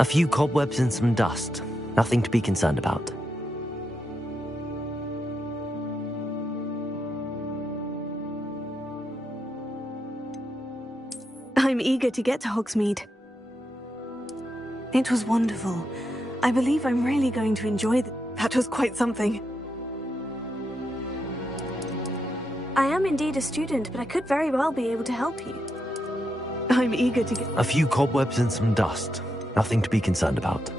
A few cobwebs and some dust. Nothing to be concerned about. I'm eager to get to Hogsmeade. It was wonderful. I believe I'm really going to enjoy that was quite something. I am indeed a student, but I could very well be able to help you. I'm eager to get... A few cobwebs and some dust. Nothing to be concerned about.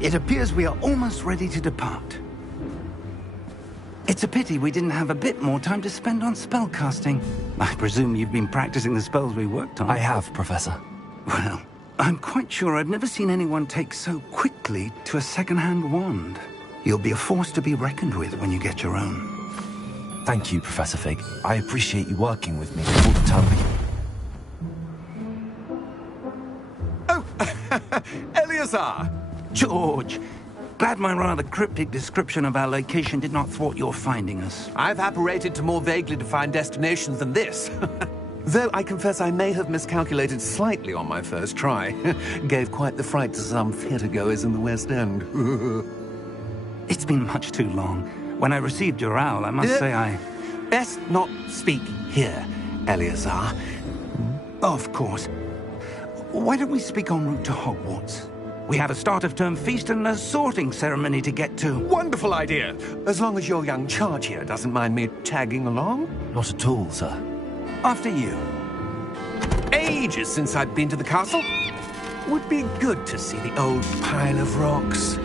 It appears we are almost ready to depart. It's a pity we didn't have a bit more time to spend on spellcasting. I presume you've been practicing the spells we worked on. I have, Professor. Well, I'm quite sure I've never seen anyone take so quickly to a second-hand wand. You'll be a force to be reckoned with when you get your own. Thank you, Professor Fig. I appreciate you working with me all the time. Oh, Eleazar! George! Glad my rather cryptic description of our location did not thwart your finding us. I've apparated to more vaguely defined destinations than this. Though I confess I may have miscalculated slightly on my first try. Gave quite the fright to some theatre-goers in the West End. It's been much too long. When I received your owl, I must say I... Best not speak here, Eleazar. Of course. Why don't we speak en route to Hogwarts? We have a start-of-term feast and a sorting ceremony to get to. Wonderful idea! As long as your young charge here doesn't mind me tagging along. Not at all, sir. After you. Ages since I'd been to the castle. Would be good to see the old pile of rocks.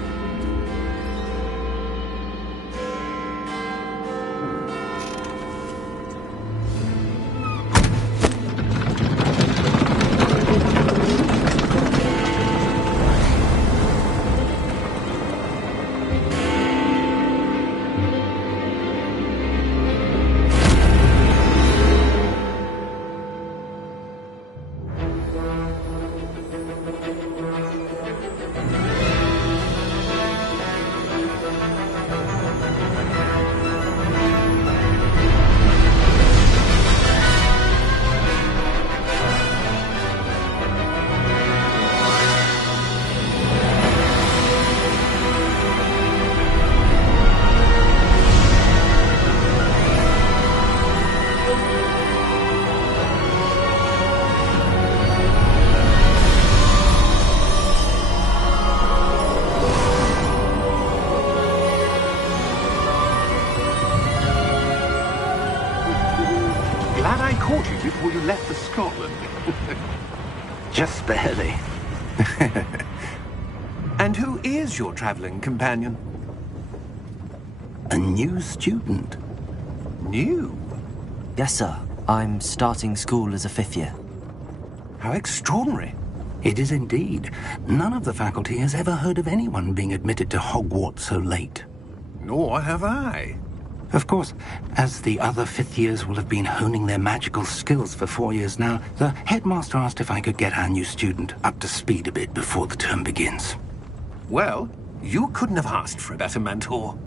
Before you left for Scotland. Just barely. And who is your traveling companion? A new student. New? Yes, sir. I'm starting school as a 5th year. How extraordinary. It is indeed. None of the faculty has ever heard of anyone being admitted to Hogwarts so late. Nor have I. Of course, as the other 5th years will have been honing their magical skills for 4 years now, the headmaster asked if I could get our new student up to speed a bit before the term begins. Well, you couldn't have asked for a better mentor.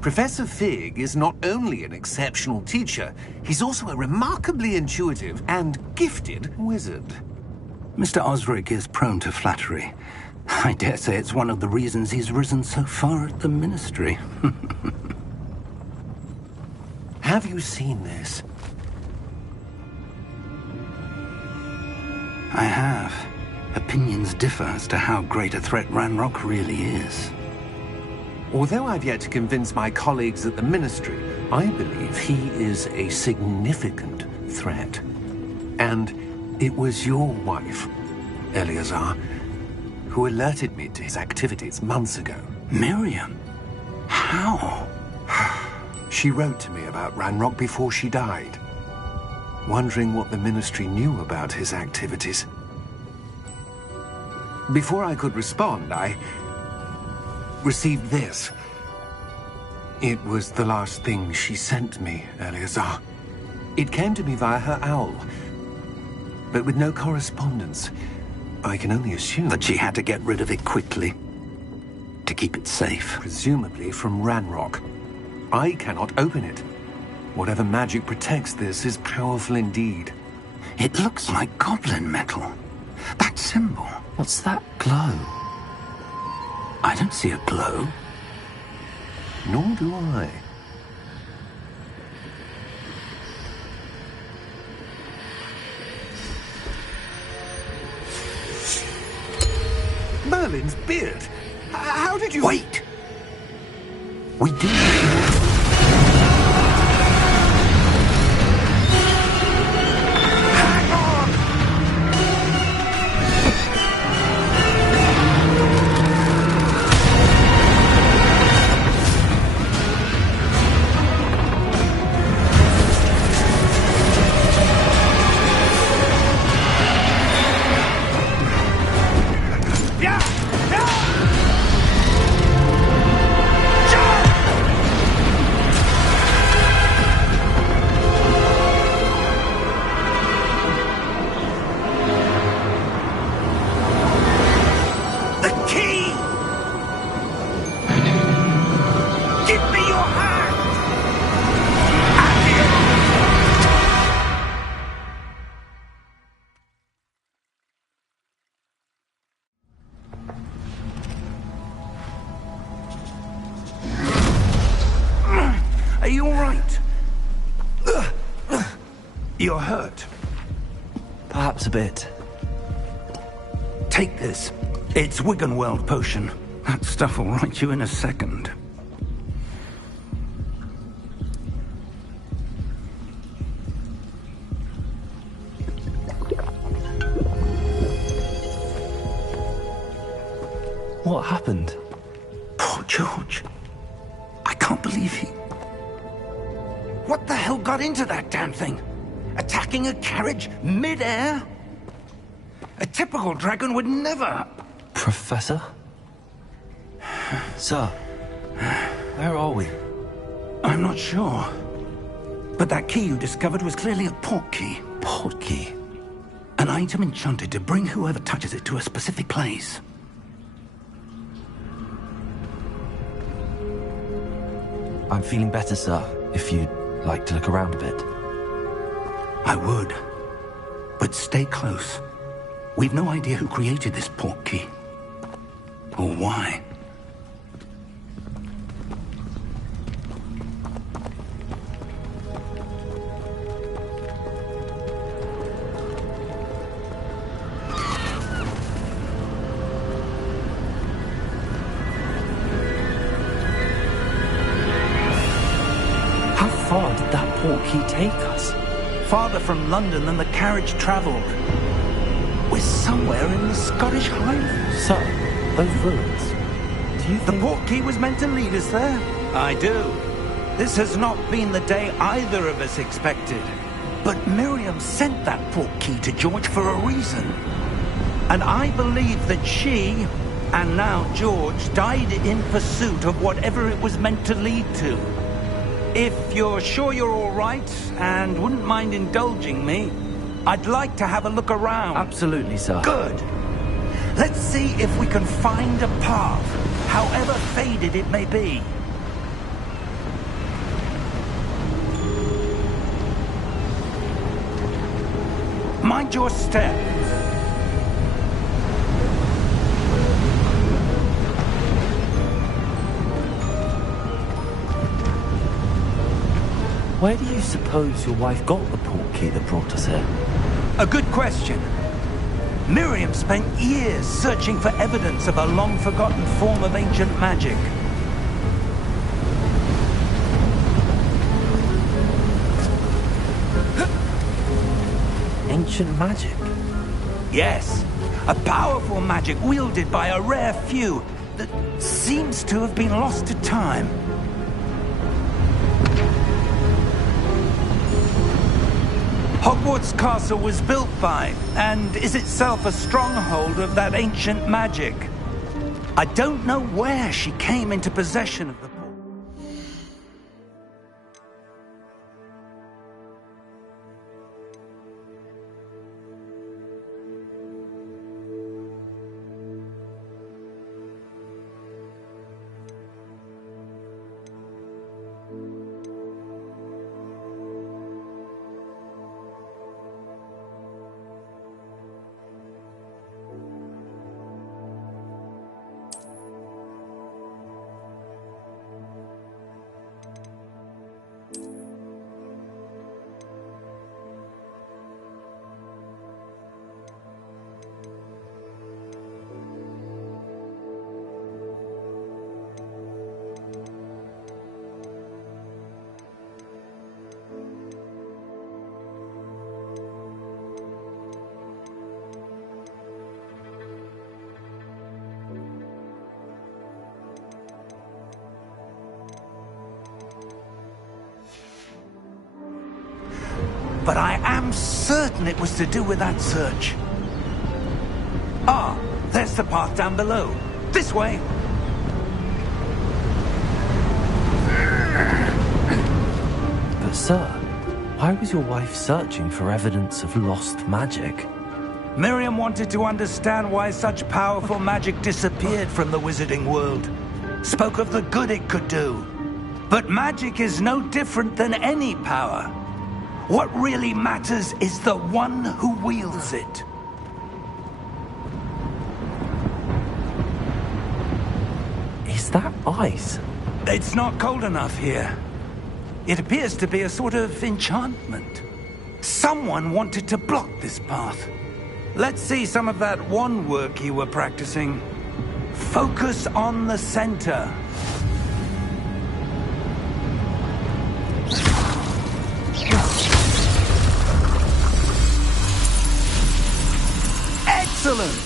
Professor Fig is not only an exceptional teacher, he's also a remarkably intuitive and gifted wizard. Mr. Osric is prone to flattery. I dare say it's one of the reasons he's risen so far at the Ministry. Have you seen this? I have. Opinions differ as to how great a threat Ranrock really is. Although I've yet to convince my colleagues at the Ministry, I believe he is a significant threat. And it was your wife, Eleazar, who alerted me to his activities months ago. Miriam? How? She wrote to me about Ranrock before she died, wondering what the Ministry knew about his activities. Before I could respond, I received this. It was the last thing she sent me, Eleazar. It came to me via her owl, but with no correspondence. I can only assume that she had to get rid of it quickly, to keep it safe. Presumably from Ranrock. I cannot open it. Whatever magic protects this is powerful indeed. It looks like goblin metal. That symbol. What's that glow? I don't see a glow. Nor do I. Merlin's beard. How did you... Wait! We do... Are you all right? You're hurt. Perhaps a bit. Take this. It's Wiggenweld potion. That stuff will right you in a second. What happened? Poor George. I can't believe he... What the hell got into that damn thing? Attacking a carriage mid-air? A typical dragon would never... Professor? Sir, where are we? I'm not sure. But that key you discovered was clearly a port key. Port key? An item enchanted to bring whoever touches it to a specific place. I'm feeling better, sir, if you'd like to look around a bit. I would. But stay close. We've no idea who created this port key. Or why. How far did that port key take us? Farther from London than the carriage travelled. We're somewhere in the Scottish Highlands. Sir, those ruins. Do you The think... port key was meant to lead us there? I do. This has not been the day either of us expected. But Miriam sent that port key to George for a reason. And I believe that she, and now George, died in pursuit of whatever it was meant to lead to. If you're sure you're all right, and wouldn't mind indulging me, I'd like to have a look around. Absolutely, sir. Good. Let's see if we can find a path, however faded it may be. Mind your step. Where do you suppose your wife got the portkey that brought us here? A good question. Miriam spent years searching for evidence of a long-forgotten form of ancient magic. Ancient magic? Yes, a powerful magic wielded by a rare few that seems to have been lost to time. Hogwarts Castle was built by, and is itself a stronghold of that ancient magic. I don't know where she came into possession of the portkey. But I am certain it was to do with that search. Ah, there's the path down below. This way. But sir, why was your wife searching for evidence of lost magic? Miriam wanted to understand why such powerful magic disappeared from the wizarding world. Spoke of the good it could do. But magic is no different than any power. What really matters is the one who wields it. Is that ice? It's not cold enough here. It appears to be a sort of enchantment. Someone wanted to block this path. Let's see some of that wand work you were practicing. Focus on the center. Excellent!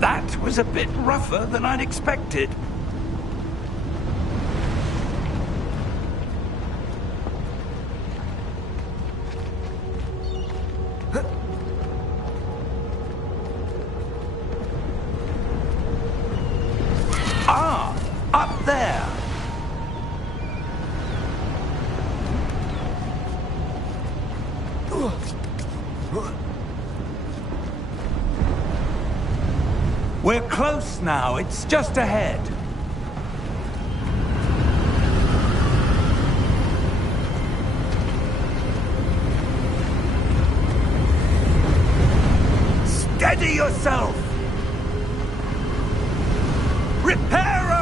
That was a bit rougher than I'd expected. Ah, up there. We're close now. It's just ahead. Steady yourself. Reparo!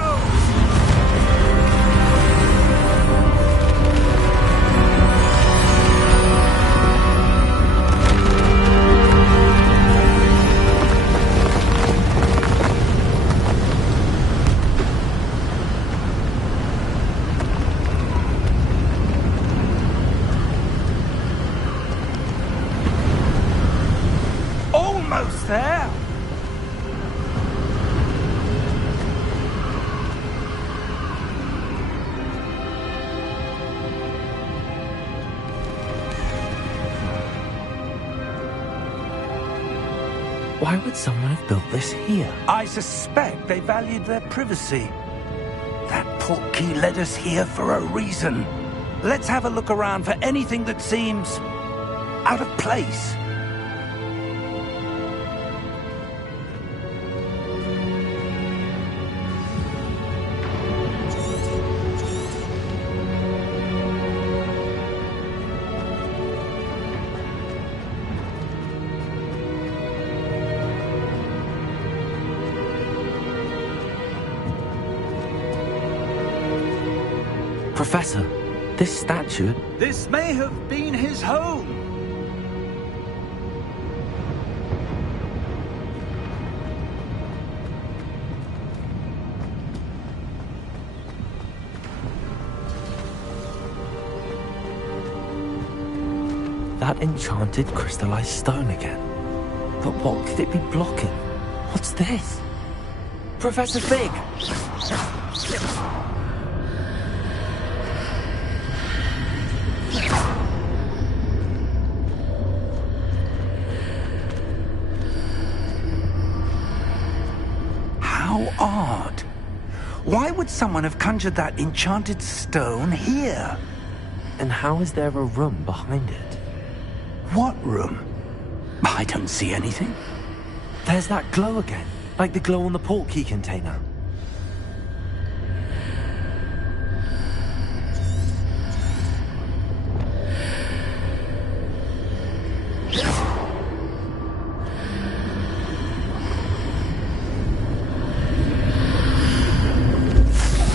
Almost there. Why would someone have built this here? I suspect they valued their privacy. That portkey led us here for a reason. Let's have a look around for anything that seems out of place. Professor, this statue... This may have been his home. That enchanted crystallized stone again. But what could it be blocking? What's this? Professor Fig! How odd. Why would someone have conjured that enchanted stone here? And how is there a room behind it? What room? I don't see anything. There's that glow again, like the glow on the portkey container.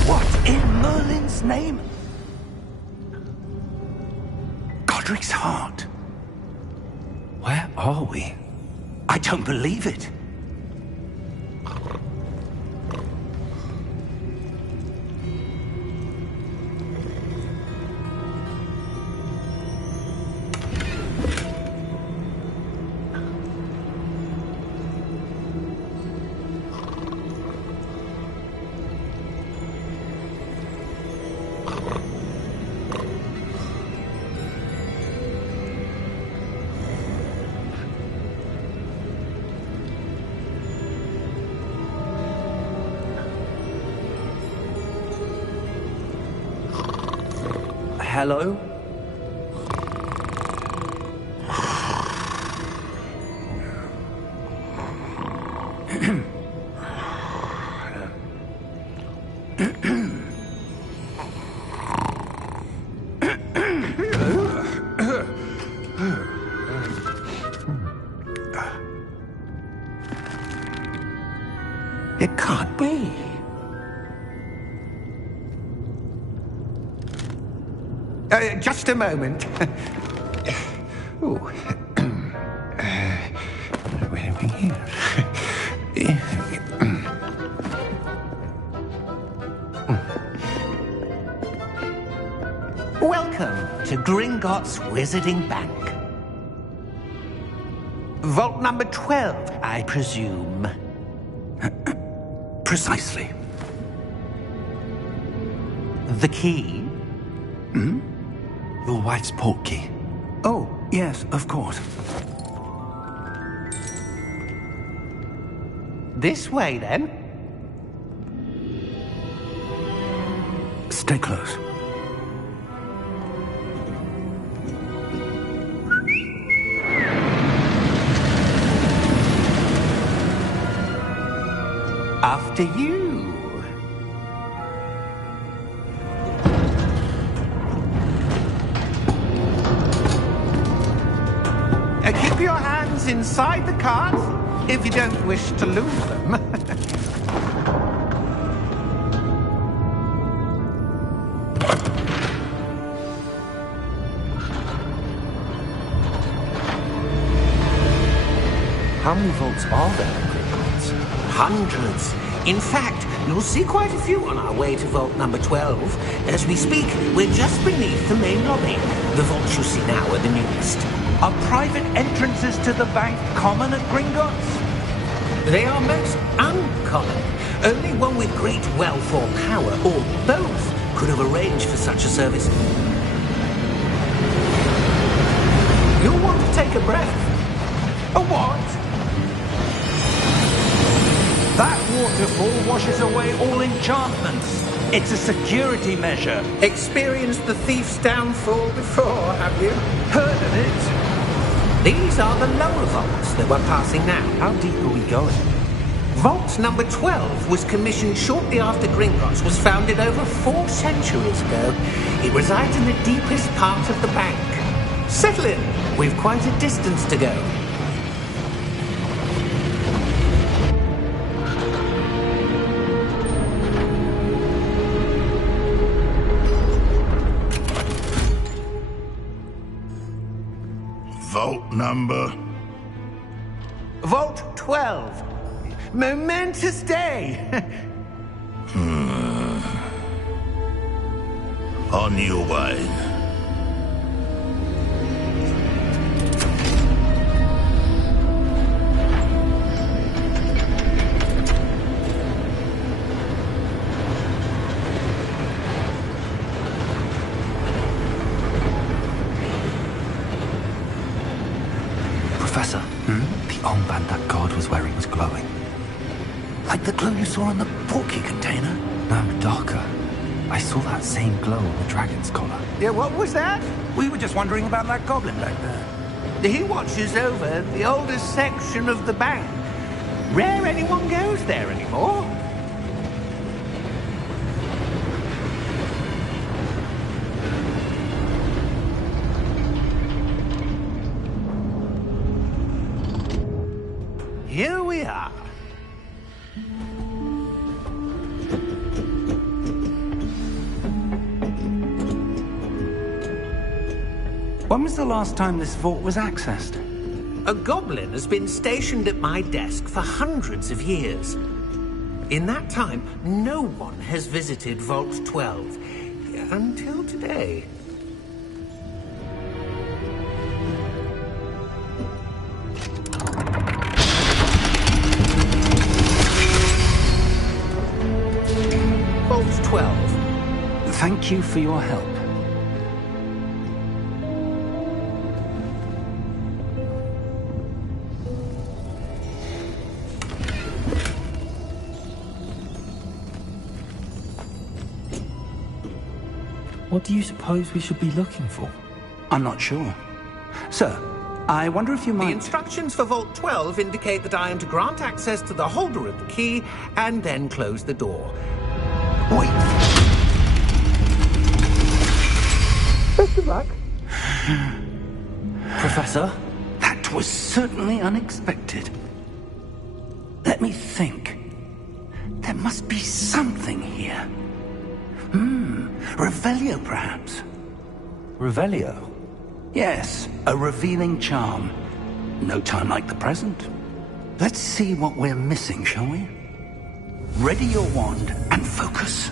What in Merlin's name? Godric's heart. Where are we? I don't believe it. Hello? It can't be. Just a moment. Ooh. Where are we here? Welcome to Gringotts Wizarding Bank. Vault number 12, I presume. Precisely. The key? Hmm? Your wife's portkey. Oh, yes, of course. This way, then. Stay close. After you. Keep your hands inside the cart if you don't wish to lose them. How many vaults are there in Gringotts? Hundreds. In fact, you'll see quite a few on our way to vault number 12. As we speak, we're just beneath the main lobby. The vaults you see now are the newest. Are private entrances to the bank common at Gringotts? They are most uncommon. Only one with great wealth or power, or both, could have arranged for such a service. You'll want to take a breath. A what? That waterfall washes away all enchantments. It's a security measure. Experienced the thief's downfall before, have you? Heard of it? These are the lower vaults that we're passing now. How deep are we going? Vault number 12 was commissioned shortly after Gringotts was founded over 4 centuries ago. It resides in the deepest part of the bank. Settle in. We've quite a distance to go. number? Vault 12. Momentous day. On your way. Professor, the armband that guard was wearing was glowing. Like the glow you saw on the portkey container? No, darker. I saw that same glow on the dragon's collar. Yeah, what was that? We were just wondering about that goblin back there. He watches over the oldest section of the bank. Rare anyone goes there anymore. Here we are. When was the last time this vault was accessed? A goblin has been stationed at my desk for hundreds of years. In that time, no one has visited Vault 12. Until today. Vault 12. Thank you for your help. What do you suppose we should be looking for? I'm not sure. Sir, I wonder if you The might... instructions for Vault 12 indicate that I am to grant access to the holder of the key and then close the door. Wait. Best of luck. Professor? That was certainly unexpected. Let me think. There must be something here. Revelio, perhaps? Revelio? Yes, a revealing charm. No time like the present. Let's see what we're missing, shall we? Ready your wand and focus.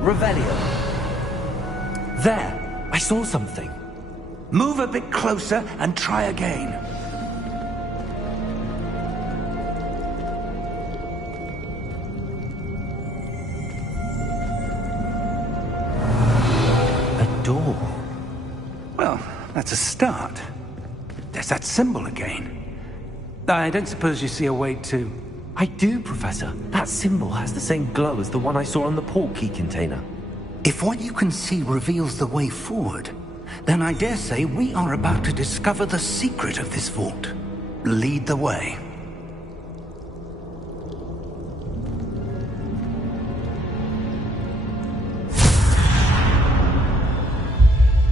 Revelio. There! I saw something. Move a bit closer and try again. A door. Well, that's a start. There's that symbol again. I don't suppose you see a way to... I do, Professor. That symbol has the same glow as the one I saw on the portkey container. If what you can see reveals the way forward, then I dare say we are about to discover the secret of this vault. Lead the way.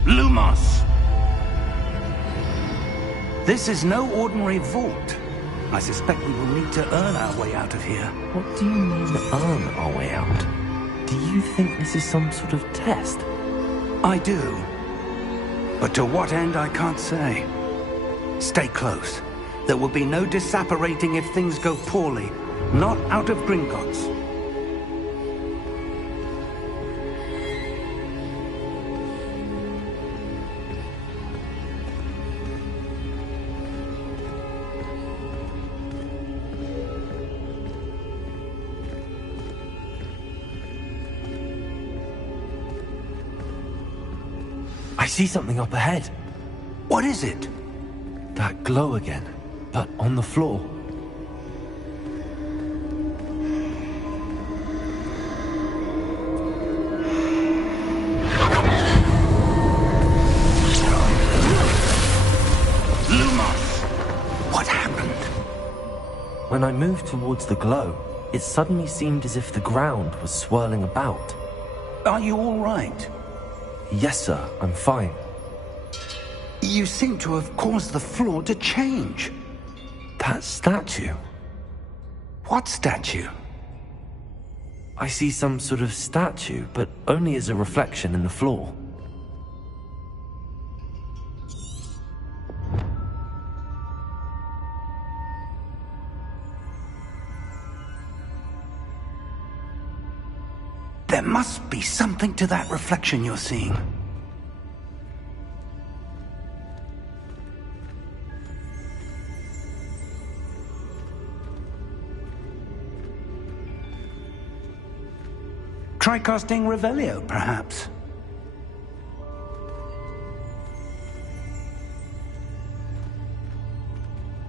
Lumos! This is no ordinary vault. I suspect we will need to earn our way out of here. What do you mean, earn our way out? Do you think this is some sort of test? I do. But to what end, I can't say. Stay close. There will be no disapparating if things go poorly. Not out of Gringotts. I see something up ahead. What is it? That glow again, but on the floor. Lumos! What happened? When I moved towards the glow, it suddenly seemed as if the ground was swirling about. Are you all right? Yes, sir, I'm fine. You seem to have caused the floor to change. That statue. What statue? I see some sort of statue, but only as a reflection in the floor. There must be something to that reflection you're seeing. Try casting Revelio, perhaps.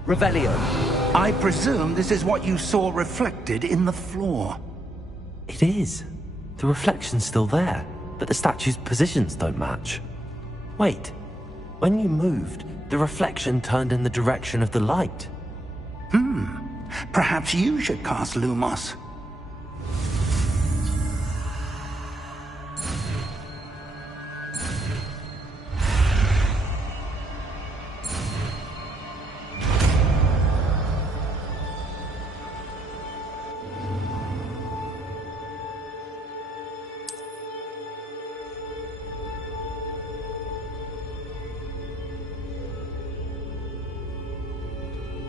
Revelio. I presume this is what you saw reflected in the floor. It is. The reflection's still there, but the statue's positions don't match. Wait. When you moved, the reflection turned in the direction of the light. Perhaps you should cast Lumos.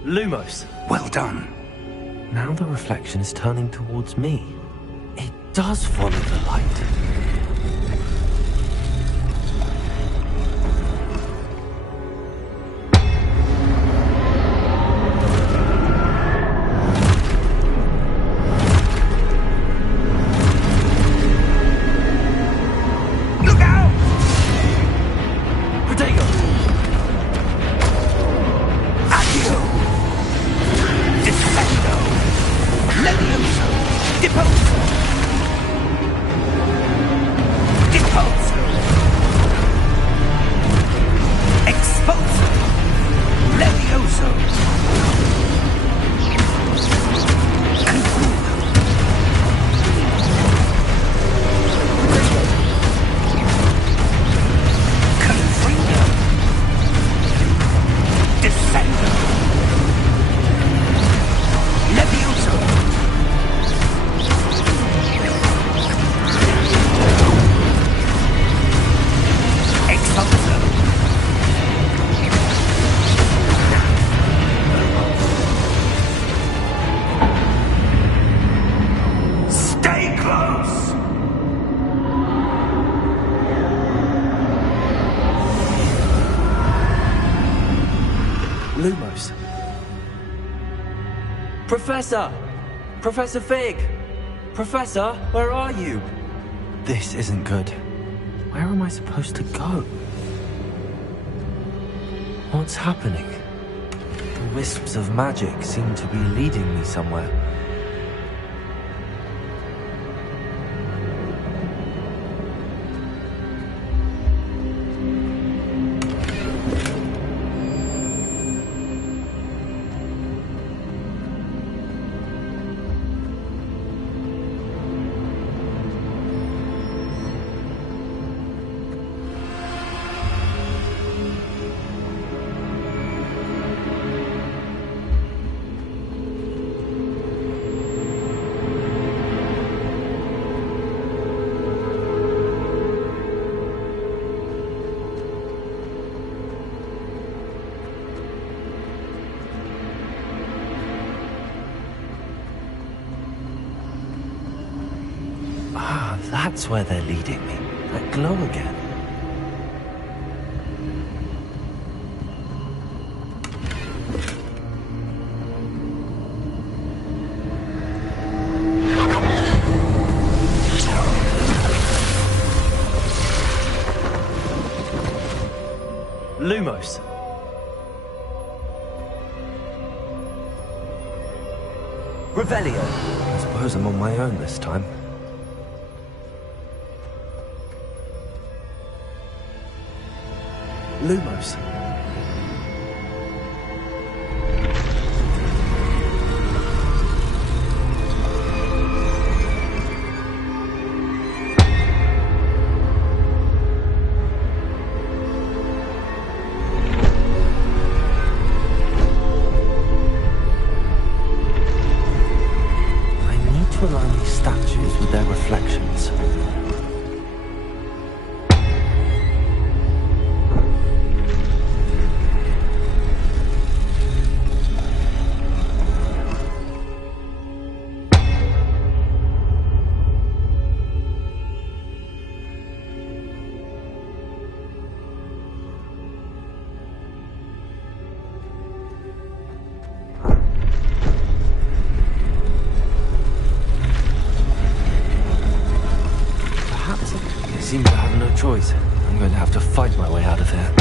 Lumos. Well done. Now the reflection is turning towards me. It does follow the light. Look out! Protego! Accio! Defendo! Levioso! Deposo! Deposo! Exposo! Levioso! Confundo! Confrido! Descendo! Levioso! Exposo! Stay close! Lumos. Professor! Professor Fig! Professor, where are you? This isn't good. Where am I supposed to go? What's happening? The wisps of magic seem to be leading me somewhere. Ah, that's where they're leading me. That glow again. Lumos. Revelio. I suppose I'm on my own this time. Lumos. to fight my way out of here.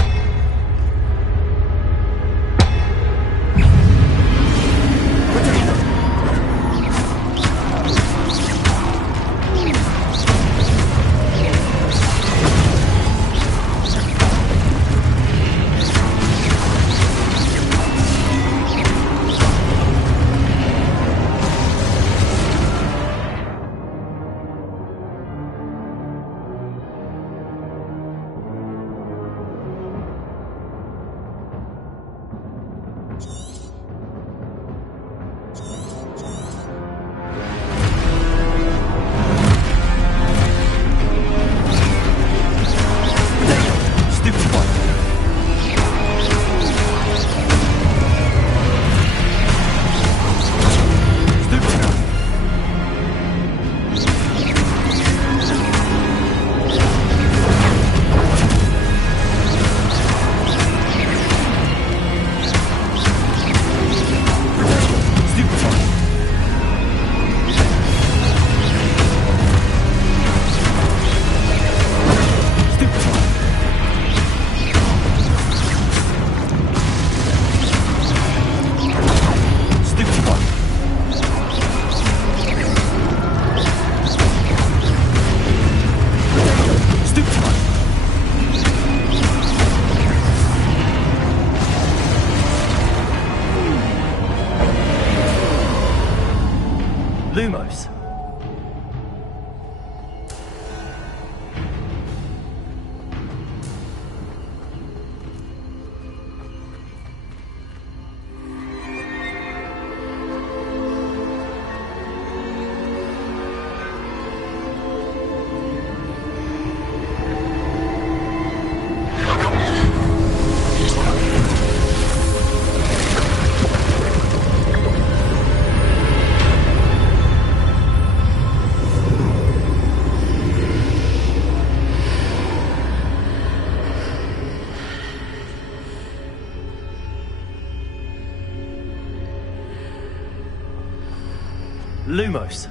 Lumos. Lumos.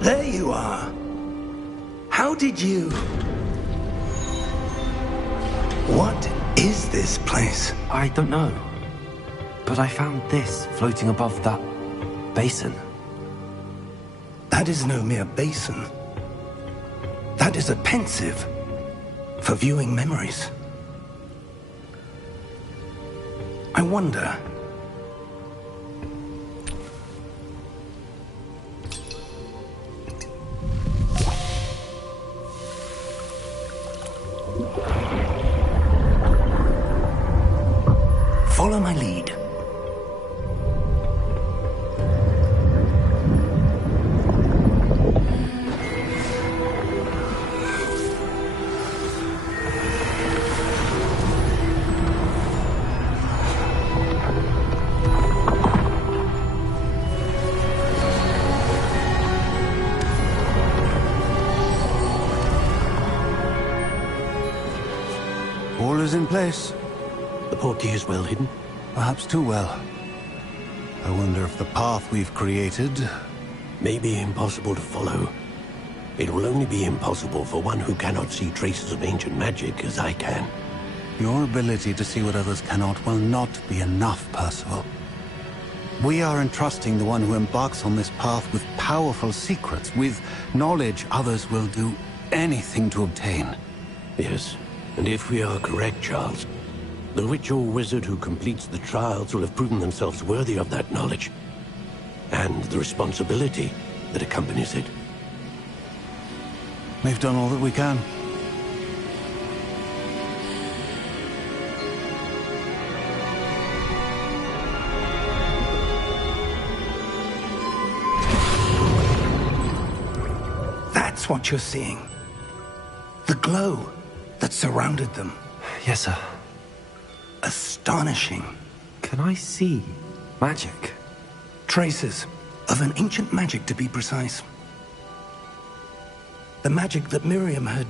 There you are. How did you... What is this place? I don't know. But I found this floating above that basin. That is no mere basin. That is a pensive for viewing memories. I wonder... Follow my lead. All is in place. The portkey is well hidden. Perhaps too well. I wonder if the path we've created... May be impossible to follow. It will only be impossible for one who cannot see traces of ancient magic as I can. Your ability to see what others cannot will not be enough, Percival. We are entrusting the one who embarks on this path with powerful secrets, with knowledge others will do anything to obtain. Yes, and if we are correct, Charles, the witch or wizard who completes the trials will have proven themselves worthy of that knowledge. And the responsibility that accompanies it. We've done all that we can. That's what you're seeing. The glow that surrounded them. Yes, sir. Astonishing. Can I see magic? Traces of an ancient magic, to be precise. The magic that Miriam had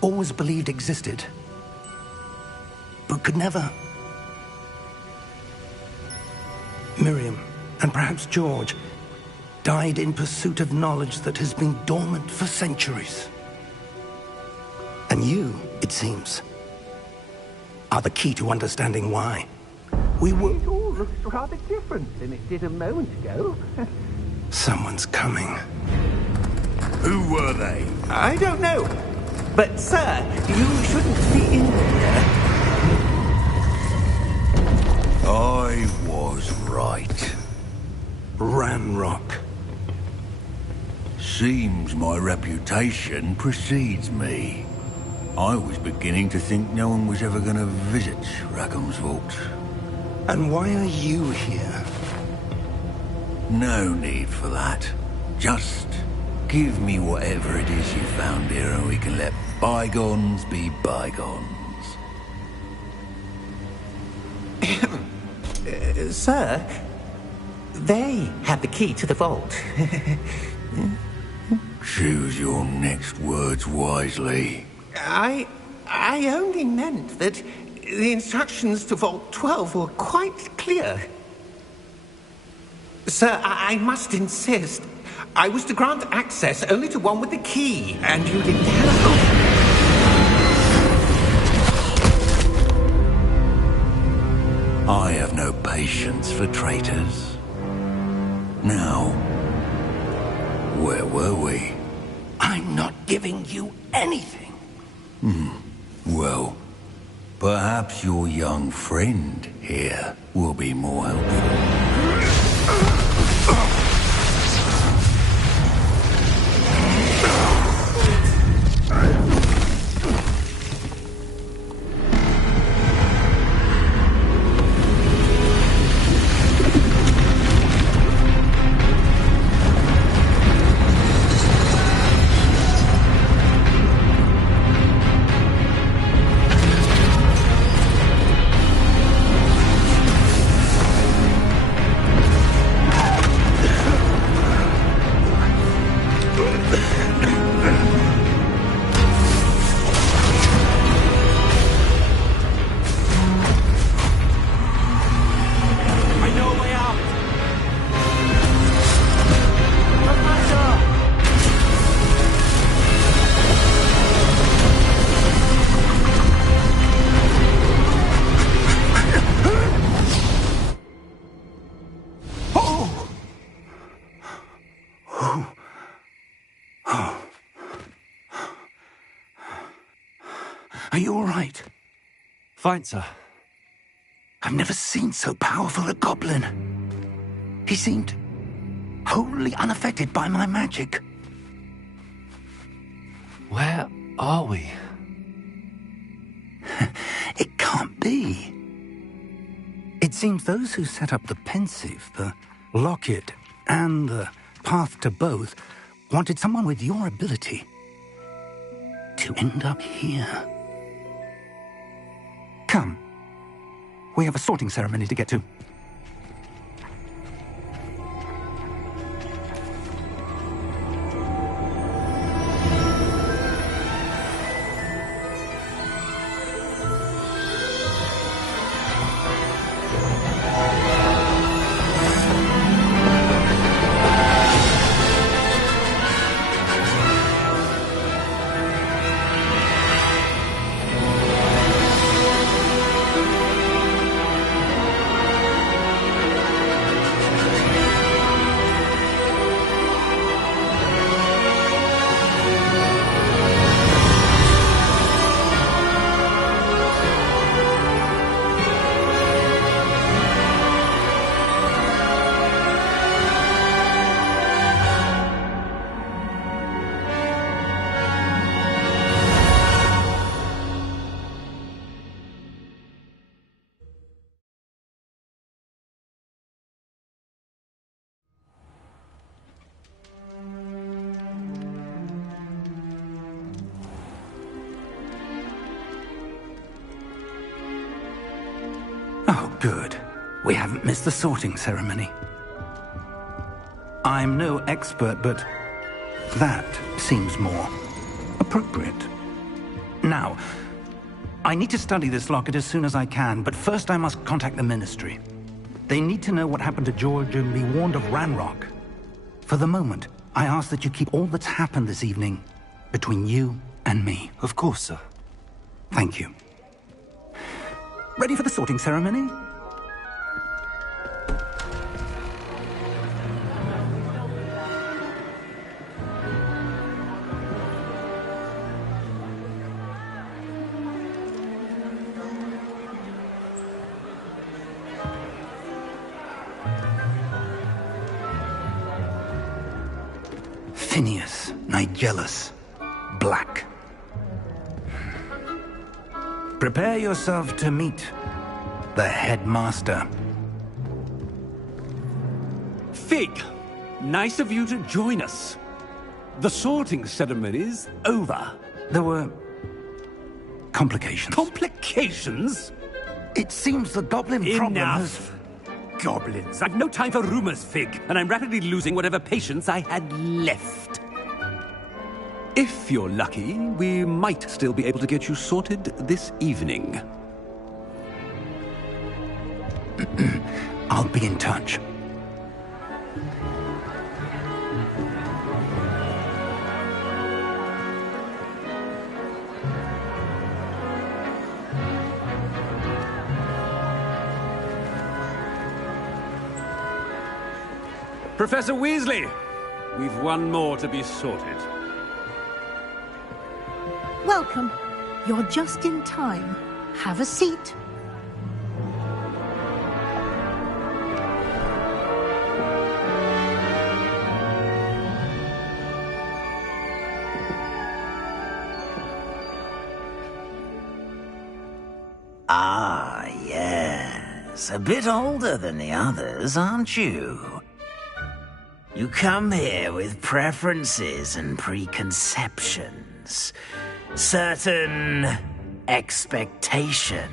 always believed existed, but could never. Miriam, and perhaps George, died in pursuit of knowledge that has been dormant for centuries. And you, it seems, are the key to understanding why. It all looks rather different than it did a moment ago. Someone's coming. Who were they? I don't know. But, sir, you shouldn't be in here. I was right. Ranrock. Seems my reputation precedes me. I was beginning to think no one was ever going to visit Rackham's vault. And why are you here? No need for that. Just give me whatever it is you found here and we can let bygones be bygones. Sir, they have the key to the vault. Choose your next words wisely. I only meant that the instructions to Vault 12 were quite clear. Sir, I must insist. I was to grant access only to one with the key, and you didn't help. I have no patience for traitors. Now, where were we? I'm not giving you anything. Well, perhaps your young friend here will be more helpful. Are you all right? Fine, sir. I've never seen so powerful a goblin. He seemed wholly unaffected by my magic. Where are we? It can't be. It seems those who set up the pensive, the locket, and the path to both wanted someone with your ability to end up here. Come. We have a sorting ceremony to get to. Oh, good. We haven't missed the sorting ceremony. I'm no expert, but that seems more appropriate. Now, I need to study this locket as soon as I can, but first I must contact the Ministry. They need to know what happened to George and be warned of Ranrock. For the moment, I ask that you keep all that's happened this evening between you and me. Of course, sir. Thank you. Ready for the sorting ceremony? Phineas, Nigellus, Black. Prepare yourself to meet the headmaster. Fig, nice of you to join us. The sorting ceremony's over. There were complications. Complications? It seems the goblin problem has... Enough! Goblins. I've no time for rumors, Fig, and I'm rapidly losing whatever patience I had left. If you're lucky, we might still be able to get you sorted this evening. I'll be in touch. Professor Weasley, we've one more to be sorted. Welcome. You're just in time. Have a seat. Ah, yes. A bit older than the others, aren't you? You come here with preferences and preconceptions. Certain expectations.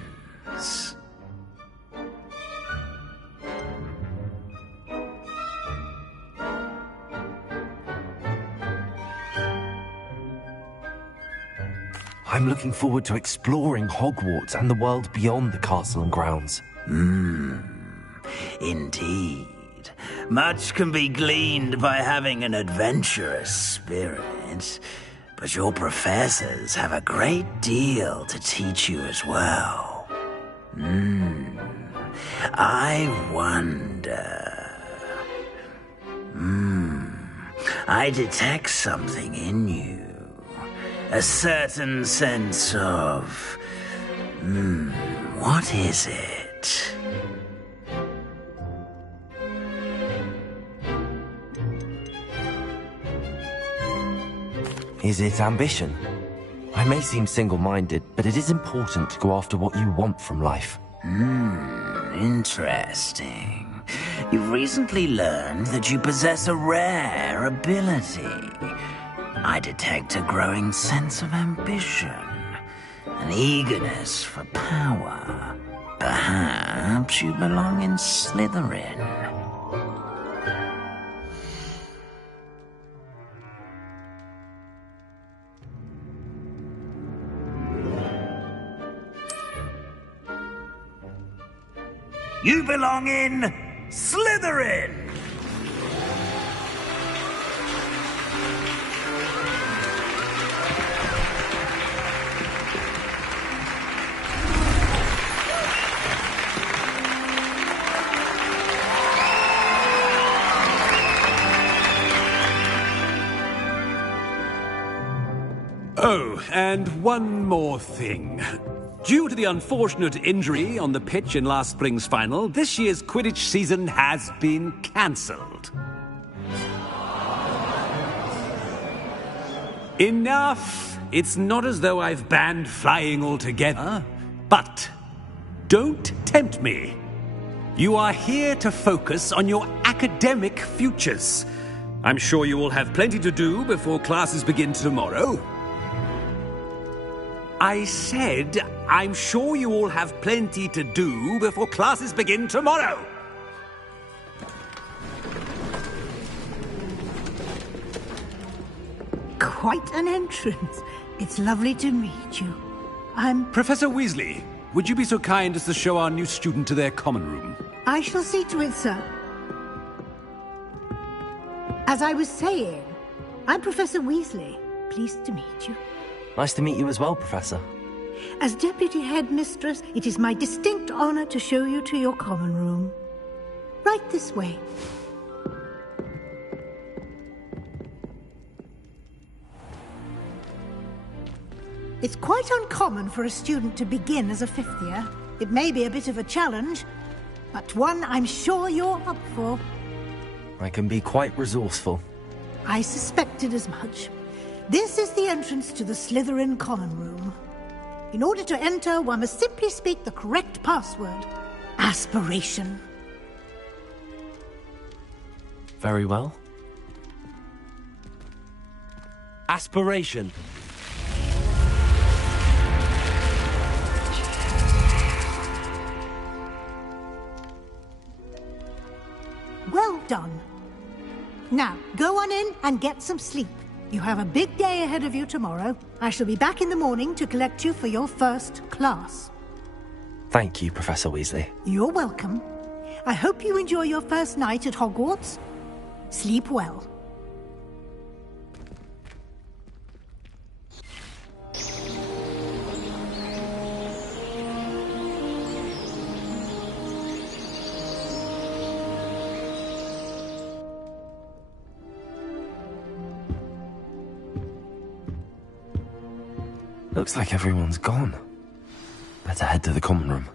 I'm looking forward to exploring Hogwarts and the world beyond the castle and grounds. Indeed. Much can be gleaned by having an adventurous spirit, but your professors have a great deal to teach you as well. I wonder... I detect something in you. A certain sense of... what is it? Is it ambition? I may seem single-minded, but it is important to go after what you want from life. Interesting. You've recently learned that you possess a rare ability. I detect a growing sense of ambition, an eagerness for power. Perhaps you belong in Slytherin. You belong in Slytherin! Oh, and one more thing. Due to the unfortunate injury on the pitch in last spring's final, this year's Quidditch season has been cancelled. Enough! It's not as though I've banned flying altogether. But don't tempt me. You are here to focus on your academic futures. I'm sure you will have plenty to do before classes begin tomorrow. I said I'm sure you all have plenty to do before classes begin tomorrow. Quite an entrance. It's lovely to meet you. I'm... Professor Weasley, would you be so kind as to show our new student to their common room? I shall see to it, sir. As I was saying, I'm Professor Weasley. Pleased to meet you. Nice to meet you as well, Professor. As Deputy Headmistress, it is my distinct honor to show you to your common room. Right this way. It's quite uncommon for a student to begin as a fifth year. It may be a bit of a challenge, but one I'm sure you're up for. I can be quite resourceful. I suspected as much. This is the entrance to the Slytherin common room. In order to enter, one must simply speak the correct password. Aspiration. Very well. Aspiration. Well done. Now, go on in and get some sleep. You have a big day ahead of you tomorrow. I shall be back in the morning to collect you for your first class. Thank you, Professor Weasley. You're welcome. I hope you enjoy your first night at Hogwarts. Sleep well. Looks like everyone's gone. Better head to the common room.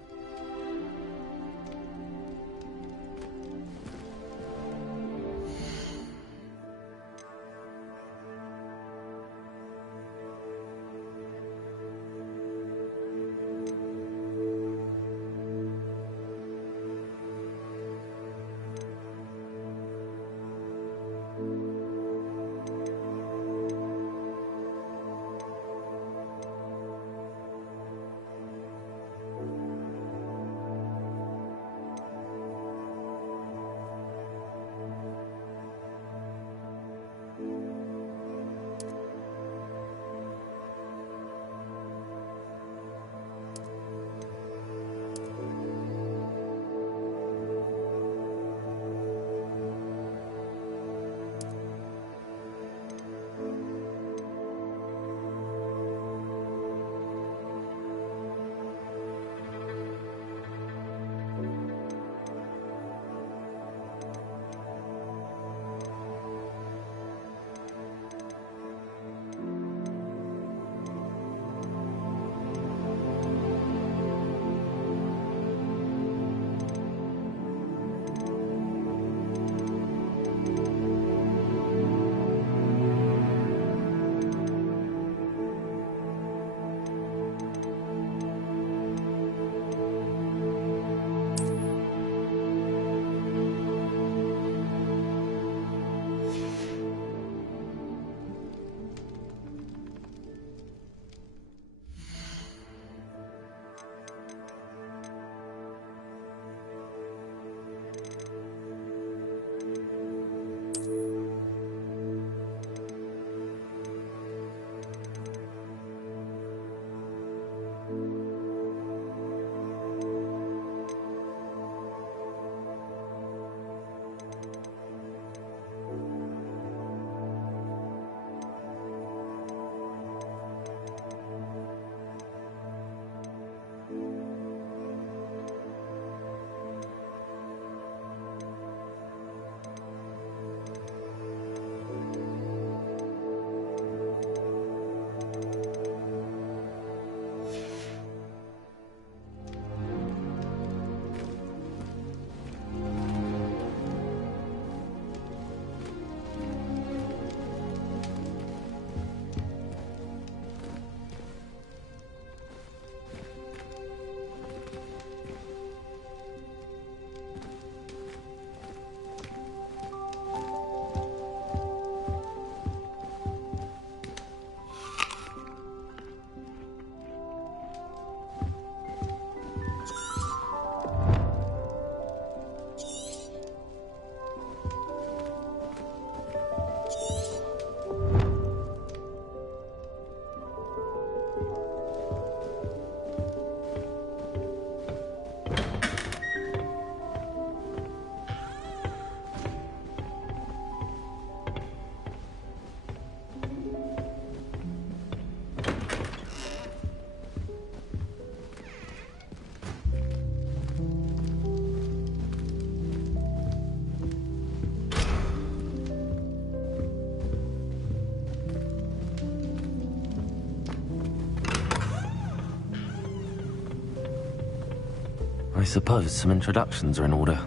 I suppose some introductions are in order.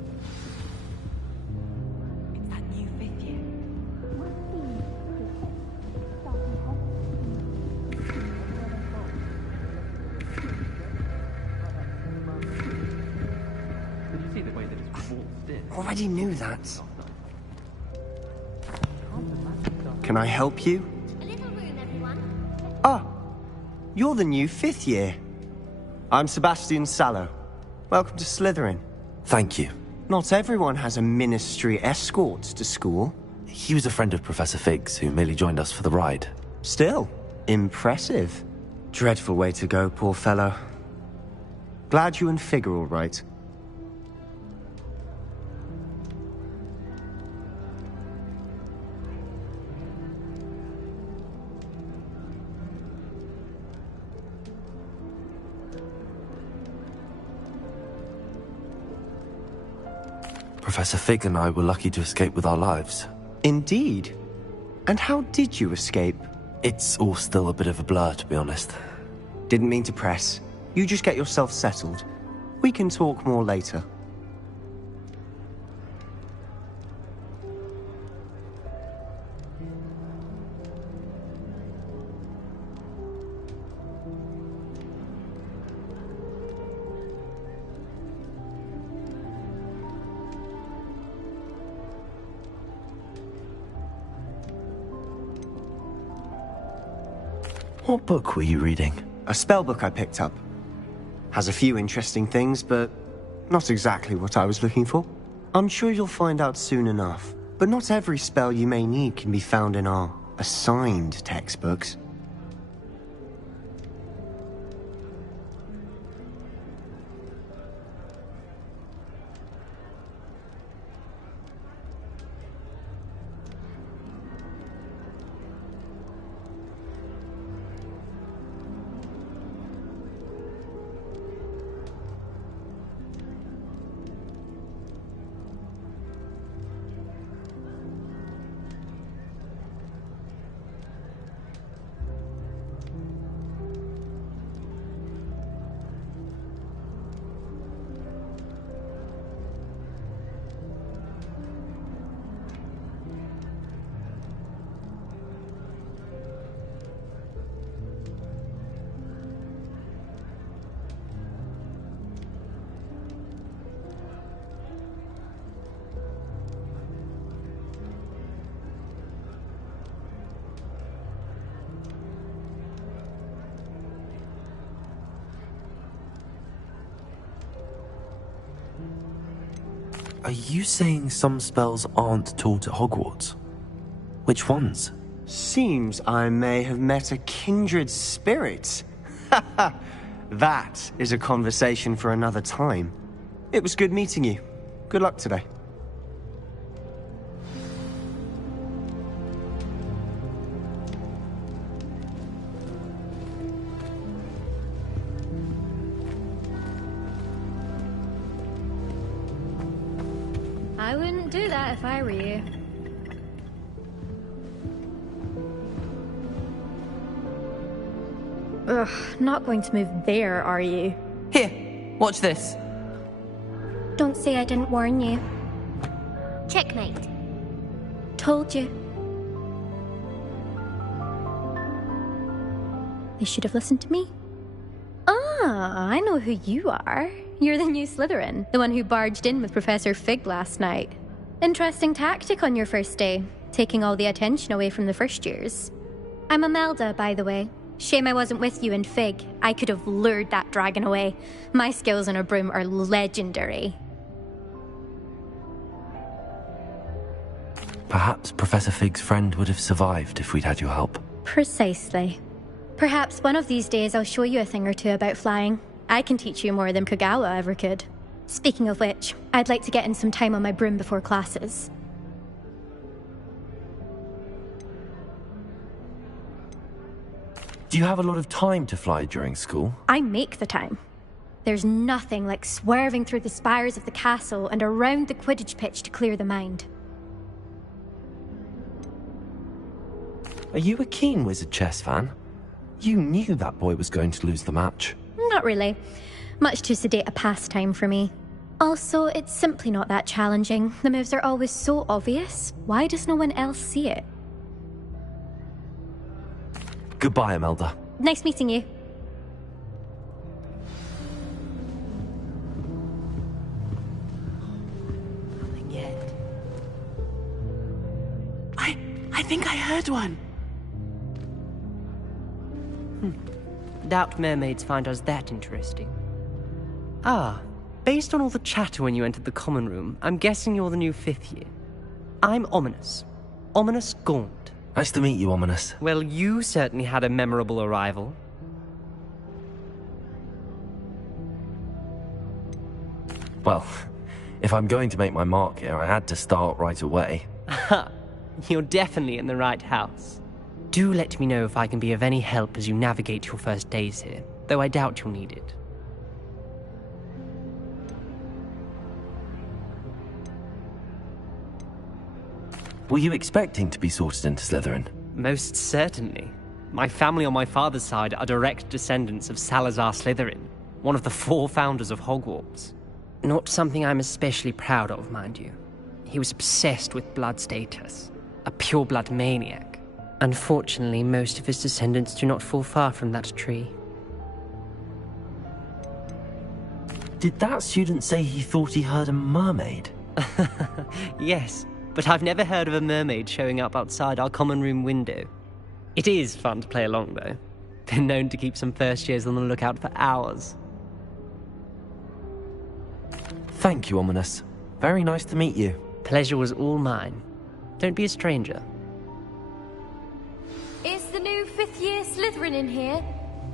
Already knew that. Can I help you? Ah, you're the new 5th year. I'm Sebastian Sallow. Welcome to Slytherin. Thank you. Not everyone has a ministry escort to school. He was a friend of Professor Fig's who merely joined us for the ride. Still, impressive. Dreadful way to go, poor fellow. Glad you and Fig are all right. Professor Fig and I were lucky to escape with our lives. Indeed. And how did you escape? It's all still a bit of a blur, to be honest. Didn't mean to press. You just get yourself settled. We can talk more later. What book were you reading? A spellbook I picked up. Has a few interesting things, but not exactly what I was looking for. I'm sure you'll find out soon enough. But not every spell you may need can be found in our assigned textbooks. Are you saying some spells aren't taught at Hogwarts? Which ones? Seems I may have met a kindred spirit. That is a conversation for another time. It was good meeting you. Good luck today. I wouldn't do that if I were you. Ugh, not going to move there, are you? Here, watch this. Don't say I didn't warn you. Checkmate. Told you. They should have listened to me. Ah, I know who you are. You're the new Slytherin, the one who barged in with Professor Fig last night. Interesting tactic on your first day, taking all the attention away from the first years. I'm Imelda, by the way. Shame I wasn't with you and Fig. I could have lured that dragon away. My skills on a broom are legendary. Perhaps Professor Fig's friend would have survived if we'd had your help. Precisely. Perhaps one of these days I'll show you a thing or two about flying. I can teach you more than Kogawa ever could. Speaking of which, I'd like to get in some time on my broom before classes. Do you have a lot of time to fly during school? I make the time. There's nothing like swerving through the spires of the castle and around the Quidditch pitch to clear the mind. Are you a keen Wizard chess fan? You knew that boy was going to lose the match. Not really. Much too sedate a pastime for me. Also, it's simply not that challenging. The moves are always so obvious. Why does no one else see it? Goodbye, Imelda. Nice meeting you. Nothing yet. I think I heard one. Doubt mermaids find us that interesting. Ah, based on all the chatter when you entered the common room, I'm guessing you're the new 5th year. I'm Ominous. Ominous Gaunt. Nice to meet you, Ominous. Well, you certainly had a memorable arrival. Well, if I'm going to make my mark here, I had to start right away. Ha! You're definitely in the right house. Do let me know if I can be of any help as you navigate your first days here, though I doubt you'll need it. Were you expecting to be sorted into Slytherin? Most certainly. My family on my father's side are direct descendants of Salazar Slytherin, one of the 4 founders of Hogwarts. Not something I'm especially proud of, mind you. He was obsessed with blood status, a pure-blood maniac. Unfortunately, most of his descendants do not fall far from that tree. Did that student say he thought he heard a mermaid? Yes, but I've never heard of a mermaid showing up outside our common room window. It is fun to play along, though. Been known to keep some first years on the lookout for hours. Thank you, Ominous. Very nice to meet you. Pleasure was all mine. Don't be a stranger. Is the new 5th year Slytherin in here?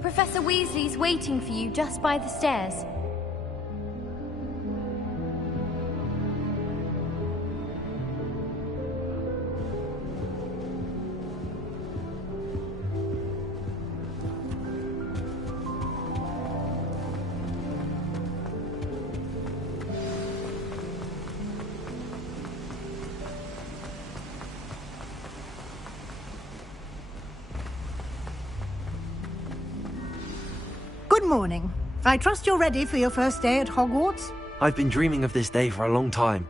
Professor Weasley's waiting for you just by the stairs. Good morning. I trust you're ready for your first day at Hogwarts? I've been dreaming of this day for a long time.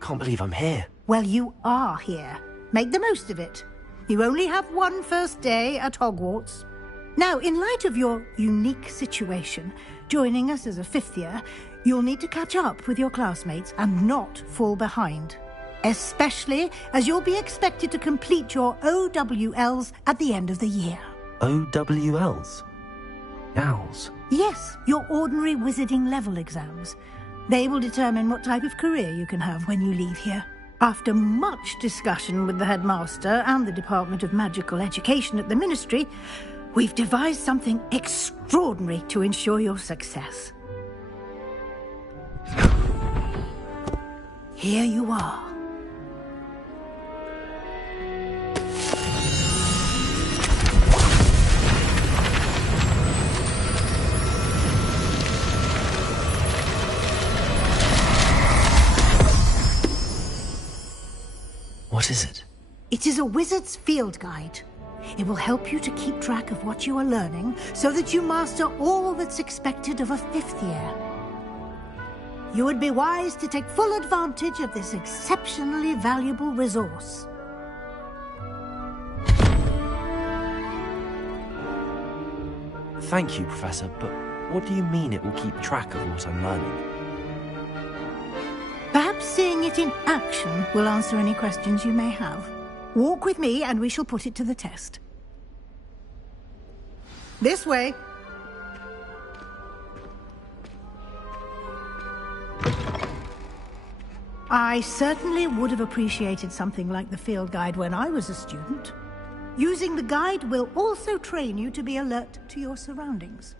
Can't believe I'm here. Well, you are here. Make the most of it. You only have one first day at Hogwarts. Now, in light of your unique situation, joining us as a 5th year, you'll need to catch up with your classmates and not fall behind. Especially as you'll be expected to complete your OWLs at the end of the year. OWLs? Owls? Yes, your ordinary wizarding level exams. They will determine what type of career you can have when you leave here. After much discussion with the headmaster and the Department of Magical Education at the Ministry, we've devised something extraordinary to ensure your success. Here you are. What is it? It is a wizard's field guide. It will help you to keep track of what you are learning so that you master all that's expected of a 5th year. You would be wise to take full advantage of this exceptionally valuable resource. Thank you, Professor, but what do you mean it will keep track of what I'm learning? Perhaps seeing it in action will answer any questions you may have. Walk with me and we shall put it to the test. This way. I certainly would have appreciated something like the field guide when I was a student. Using the guide will also train you to be alert to your surroundings.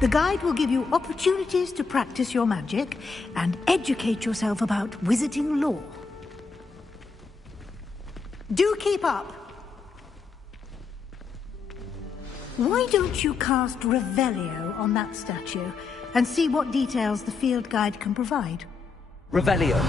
The guide will give you opportunities to practice your magic and educate yourself about wizarding lore. Do keep up! Why don't you cast Revelio on that statue and see what details the field guide can provide? Revelio.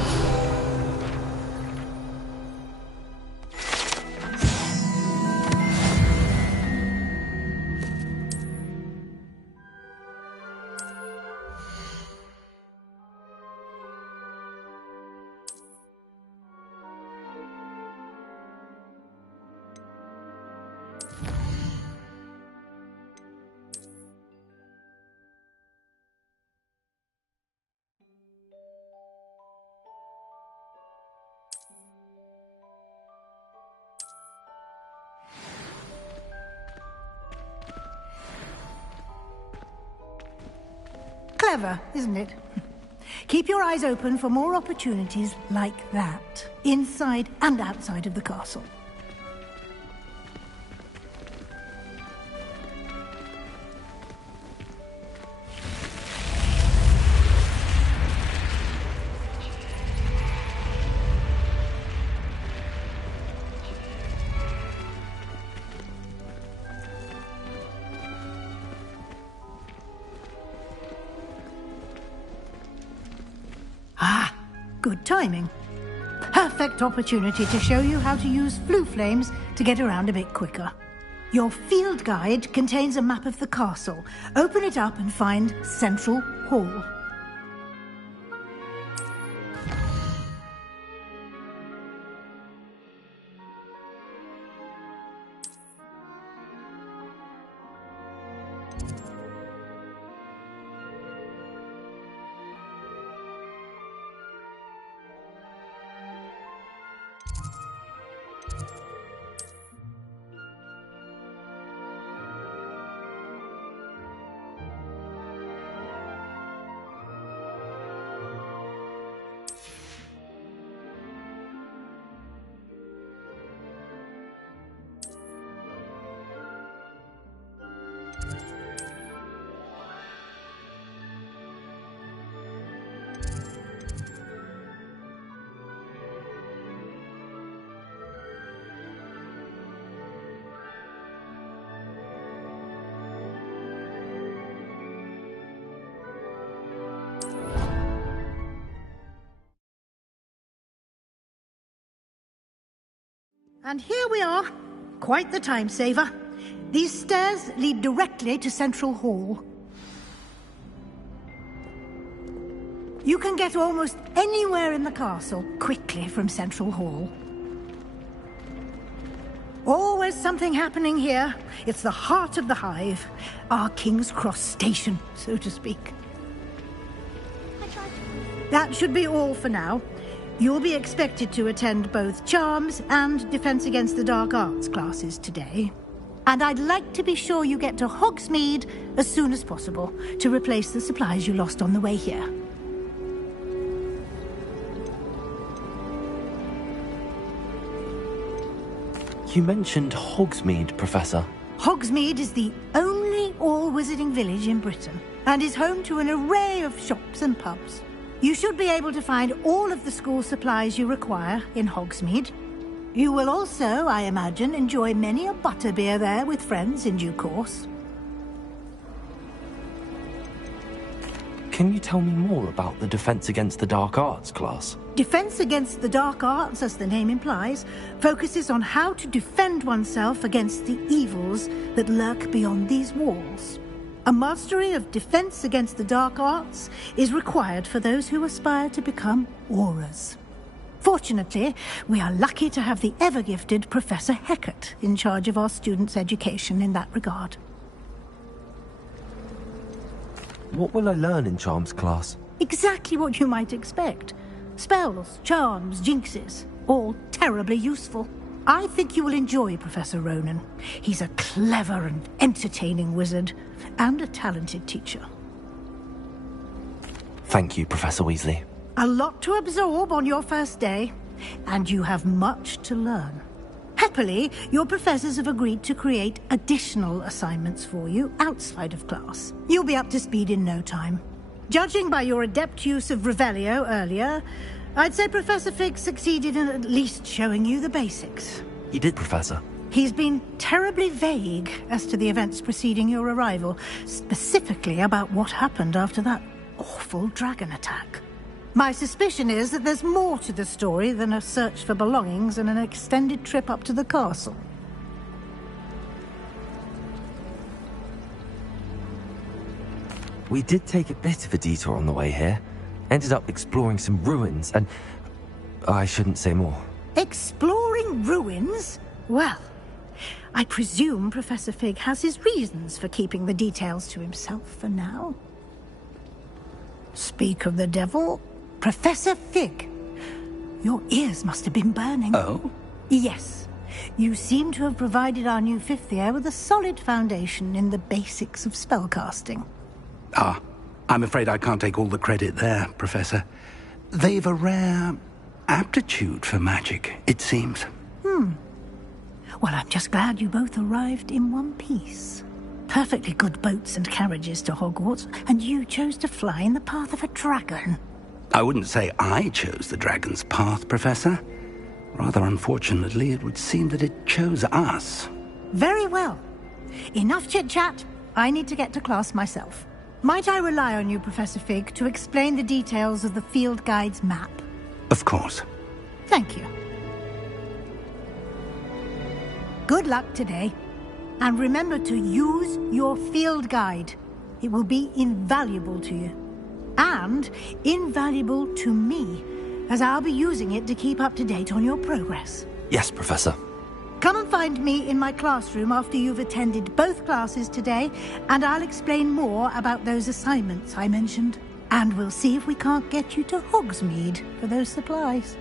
Clever, isn't it? Keep your eyes open for more opportunities like that, inside and outside of the castle. Good timing. Perfect opportunity to show you how to use flue flames to get around a bit quicker. Your field guide contains a map of the castle. Open it up and find Central Hall. And here we are. Quite the time saver. These stairs lead directly to Central Hall. You can get almost anywhere in the castle quickly from Central Hall. Always something happening here. It's the heart of the hive. Our King's Cross station, so to speak. That should be all for now. You'll be expected to attend both Charms and Defense Against the Dark Arts classes today. And I'd like to be sure you get to Hogsmeade as soon as possible to replace the supplies you lost on the way here. You mentioned Hogsmeade, Professor. Hogsmeade is the only all-wizarding village in Britain and is home to an array of shops and pubs. You should be able to find all of the school supplies you require in Hogsmeade. You will also, I imagine, enjoy many a butterbeer there with friends in due course. Can you tell me more about the Defense Against the Dark Arts class? Defense Against the Dark Arts, as the name implies, focuses on how to defend oneself against the evils that lurk beyond these walls. A mastery of Defense Against the Dark Arts is required for those who aspire to become Aurors. Fortunately, we are lucky to have the ever-gifted Professor Hecat in charge of our students' education in that regard. What will I learn in Charms class? Exactly what you might expect. Spells, charms, jinxes, all terribly useful. I think you will enjoy Professor Ronan. He's a clever and entertaining wizard, and a talented teacher. Thank you, Professor Weasley. A lot to absorb on your first day, and you have much to learn. Happily, your professors have agreed to create additional assignments for you outside of class. You'll be up to speed in no time. Judging by your adept use of Revelio earlier, I'd say Professor Fig succeeded in at least showing you the basics. He did, Professor. He's been terribly vague as to the events preceding your arrival, specifically about what happened after that awful dragon attack. My suspicion is that there's more to the story than a search for belongings and an extended trip up to the castle. We did take a bit of a detour on the way here. Ended up exploring some ruins and... I shouldn't say more. Exploring ruins? Well, I presume Professor Fig has his reasons for keeping the details to himself for now. Speak of the devil, Professor Fig. Your ears must have been burning. Oh? Yes. You seem to have provided our new fifth year with a solid foundation in the basics of spellcasting. Ah, I'm afraid I can't take all the credit there, Professor. They've a rare aptitude for magic, it seems. Well, I'm just glad you both arrived in one piece. Perfectly good boats and carriages to Hogwarts, and you chose to fly in the path of a dragon. I wouldn't say I chose the dragon's path, Professor. Rather unfortunately, it would seem that it chose us. Very well. Enough chit-chat. I need to get to class myself. Might I rely on you, Professor Fig, to explain the details of the field guide's map? Of course. Thank you. Good luck today. And remember to use your field guide. It will be invaluable to you. And invaluable to me, as I'll be using it to keep up to date on your progress. Yes, Professor. Come and find me in my classroom after you've attended both classes today, and I'll explain more about those assignments I mentioned. And we'll see if we can't get you to Hogsmeade for those supplies.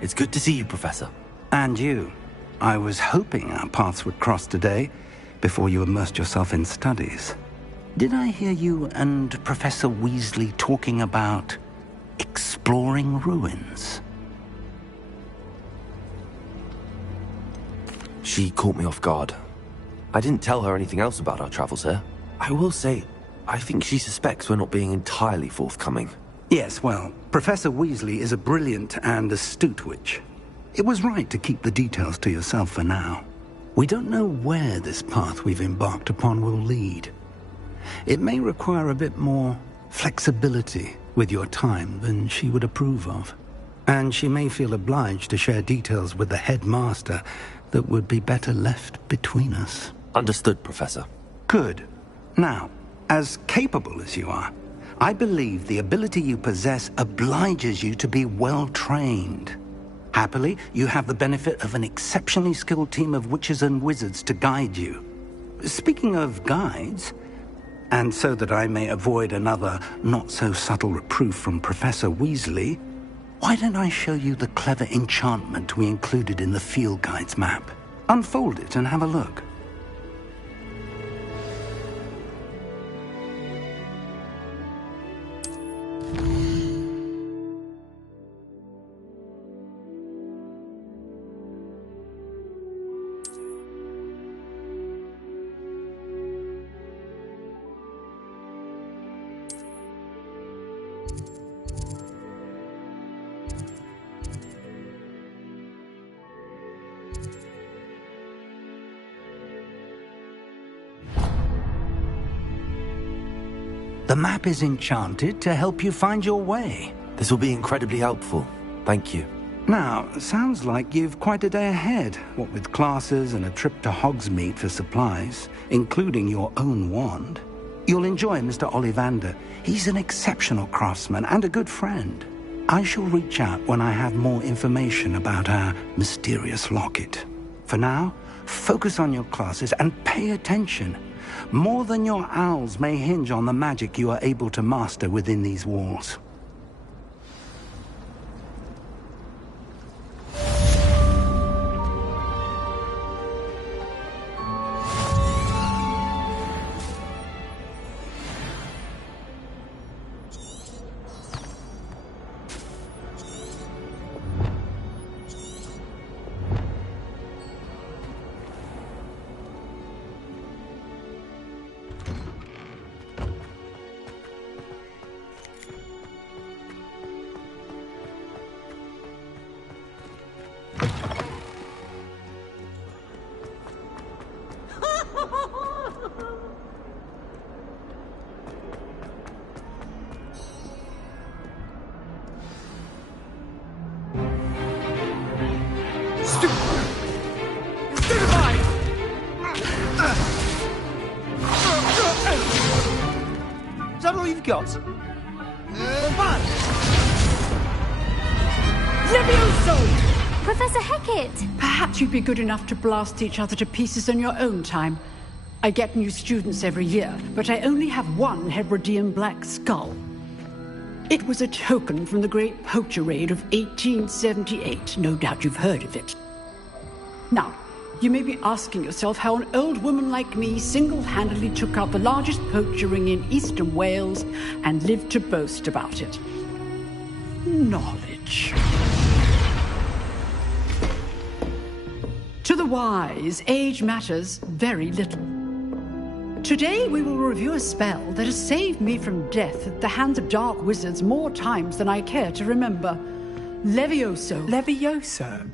It's good to see you, Professor. And you. I was hoping our paths would cross today, before you immersed yourself in studies. Did I hear you and Professor Weasley talking about exploring ruins? She caught me off guard. I didn't tell her anything else about our travels here. I will say, I think she suspects we're not being entirely forthcoming. Yes, well, Professor Weasley is a brilliant and astute witch. It was right to keep the details to yourself for now. We don't know where this path we've embarked upon will lead. It may require a bit more flexibility with your time than she would approve of. And she may feel obliged to share details with the headmaster that would be better left between us. Understood, Professor. Good. Now, as capable as you are, I believe the ability you possess obliges you to be well-trained. Happily, you have the benefit of an exceptionally skilled team of witches and wizards to guide you. Speaking of guides, and so that I may avoid another not-so-subtle reproof from Professor Weasley, why don't I show you the clever enchantment we included in the field guide's map? Unfold it and have a look. The map is enchanted to help you find your way. This will be incredibly helpful. Thank you. Now, sounds like you've quite a day ahead, what with classes and a trip to Hogsmeade for supplies, including your own wand. You'll enjoy Mr. Ollivander. He's an exceptional craftsman and a good friend. I shall reach out when I have more information about our mysterious locket. For now, focus on your classes and pay attention. More than your owls may hinge on the magic you are able to master within these walls. Is that all you've got? Levioso! Professor Hecat! Perhaps you'd be good enough to blast each other to pieces in your own time. I get new students every year, but I only have one Hebridean black skull. It was a token from the Great Poacher Raid of 1878. No doubt you've heard of it. Now, you may be asking yourself how an old woman like me single-handedly took out the largest poacher ring in eastern Wales and lived to boast about it. Knowledge. To the wise, age matters very little. Today we will review a spell that has saved me from death at the hands of dark wizards more times than I care to remember. Levioso. Levioso?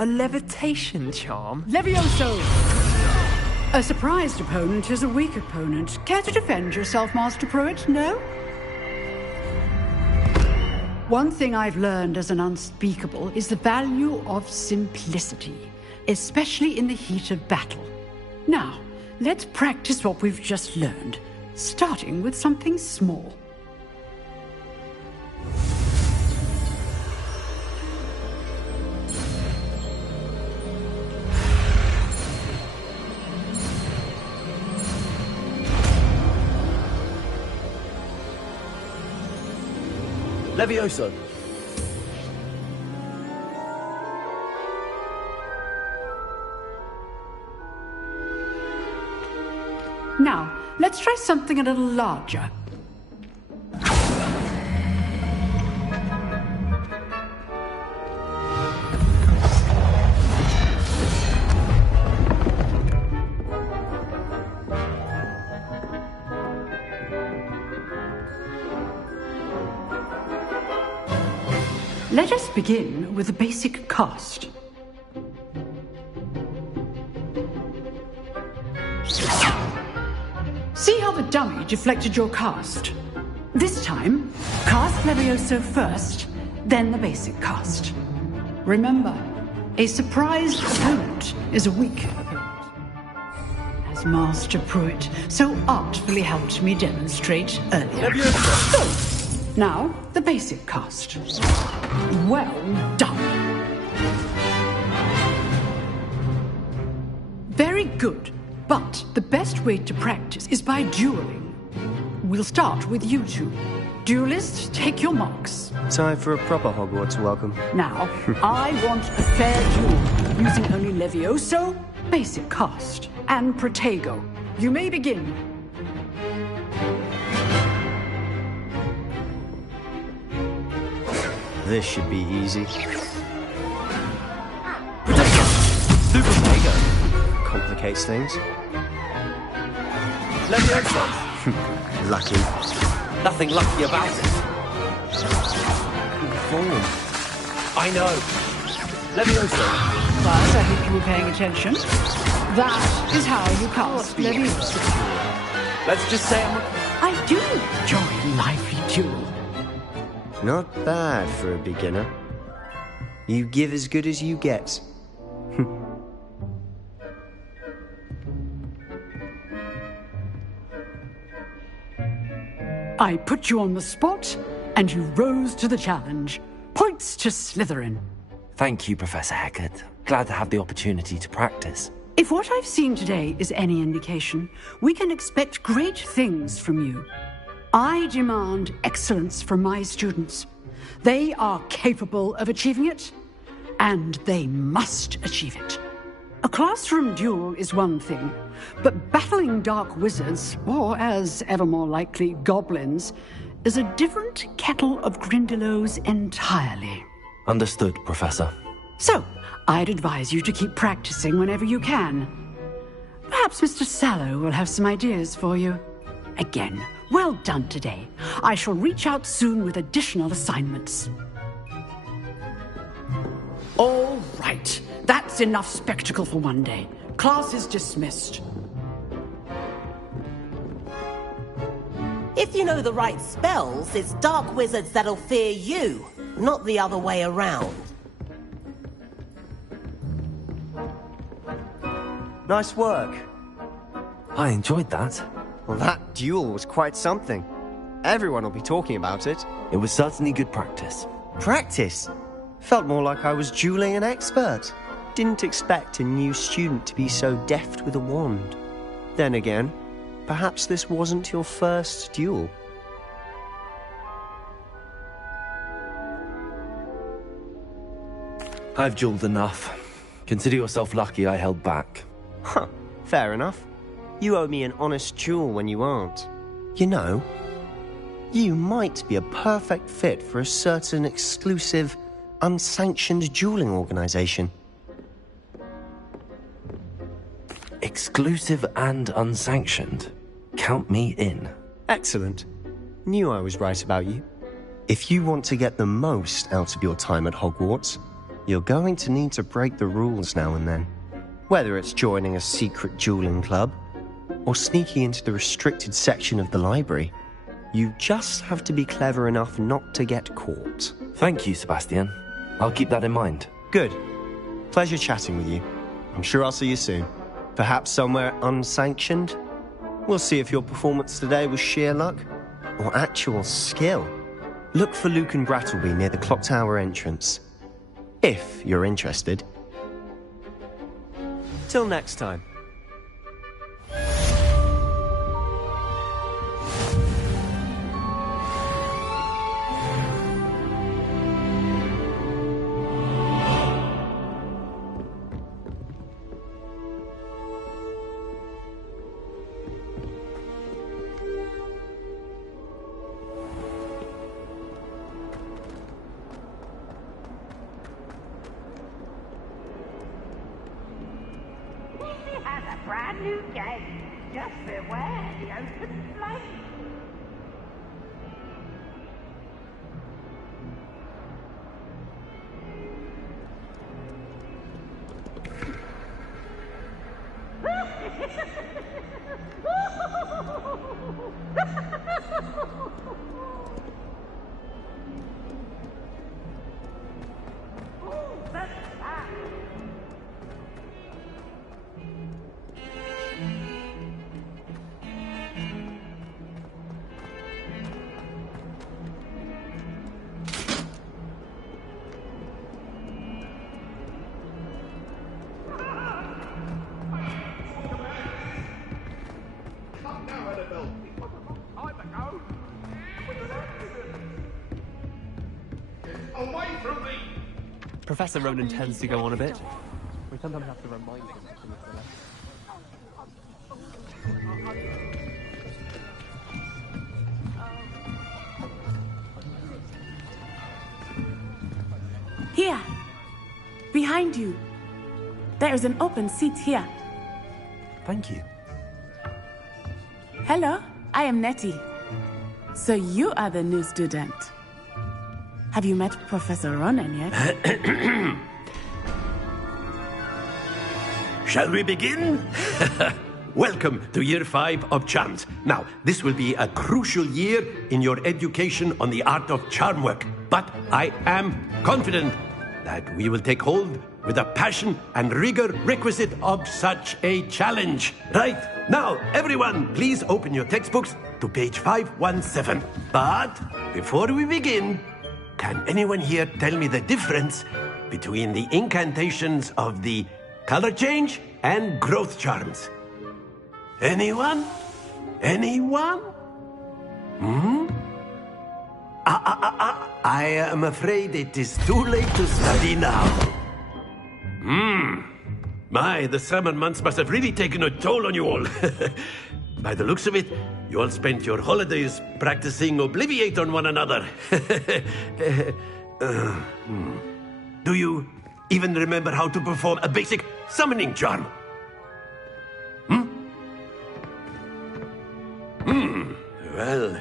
A levitation charm? Levioso! A surprised opponent is a weak opponent. Care to defend yourself, Master Pruitt? No? One thing I've learned as an unspeakable is the value of simplicity, especially in the heat of battle. Now, let's practice what we've just learned, starting with something small. Levioso. Now, let's try something a little larger. Let us begin with the basic cast. See how the dummy deflected your cast? This time, cast Levioso first, then the basic cast. Remember, a surprised opponent is a weak opponent. As Master Pruitt so artfully helped me demonstrate earlier. So, now, the basic cast. Well done. Very good. But the best way to practice is by dueling. We'll start with you two. Duelists, take your marks. Time for a proper Hogwarts welcome. Now, I want a fair duel, using only Levioso, basic cast, and Protego. You may begin. This should be easy. Super Protego. Complicates things. Levioso. Lucky. Nothing lucky about it. Conform. I know. Levioso. But I hope you were paying attention. That is how you cast Levioso. Let's just say I Do enjoy lively duel. Not bad for a beginner. You give as good as you get. I put you on the spot, and you rose to the challenge. Points to Slytherin. Thank you, Professor Hecat. Glad to have the opportunity to practice. If what I've seen today is any indication, we can expect great things from you. I demand excellence from my students. They are capable of achieving it, and they must achieve it. A classroom duel is one thing, but battling dark wizards, or as ever more likely, goblins, is a different kettle of Grindylows entirely. Understood, Professor. So, I'd advise you to keep practicing whenever you can. Perhaps Mr. Sallow will have some ideas for you. Again, well done today. I shall reach out soon with additional assignments. All right. That's enough spectacle for one day. Class is dismissed. If you know the right spells, it's dark wizards that'll fear you, not the other way around. Nice work. I enjoyed that. Well, that duel was quite something. Everyone will be talking about it. It was certainly good practice. Practice? Felt more like I was dueling an expert. Didn't expect a new student to be so deft with a wand. Then again, perhaps this wasn't your first duel. I've dueled enough. Consider yourself lucky I held back. Huh, fair enough. You owe me an honest duel when you aren't. You know, you might be a perfect fit for a certain exclusive, unsanctioned dueling organization. Exclusive and unsanctioned? Count me in. Excellent. Knew I was right about you. If you want to get the most out of your time at Hogwarts, you're going to need to break the rules now and then. Whether it's joining a secret dueling club, or sneaking into the restricted section of the library, you just have to be clever enough not to get caught. Thank you, Sebastian. I'll keep that in mind. Good. Pleasure chatting with you. I'm sure I'll see you soon. Perhaps somewhere unsanctioned? We'll see if your performance today was sheer luck or actual skill. Look for Luke and Brattleby near the clock tower entrance. If you're interested. Till next time. Brand new game. Just beware the open flame. Professor Ronan tends to go on a bit. We sometimes have to remind him. Here! Behind you! There is an open seat here. Thank you. Hello, I am Nettie. So you are the new student. Have you met Professor Ronan yet? Shall we begin? welcome to Year 5 of Charms. Now, this will be a crucial year in your education on the art of charm work. But I am confident that we will take hold with the passion and rigor requisite of such a challenge. Right, now, everyone, please open your textbooks to page 517. But before we begin, can anyone here tell me the difference between the incantations of the color change and growth charms? Anyone? Anyone? I am afraid it is too late to study now. My, the summer months must have really taken a toll on you all. By the looks of it, you all spent your holidays practicing Obliviate on one another. Do you even remember how to perform a basic summoning charm? Well,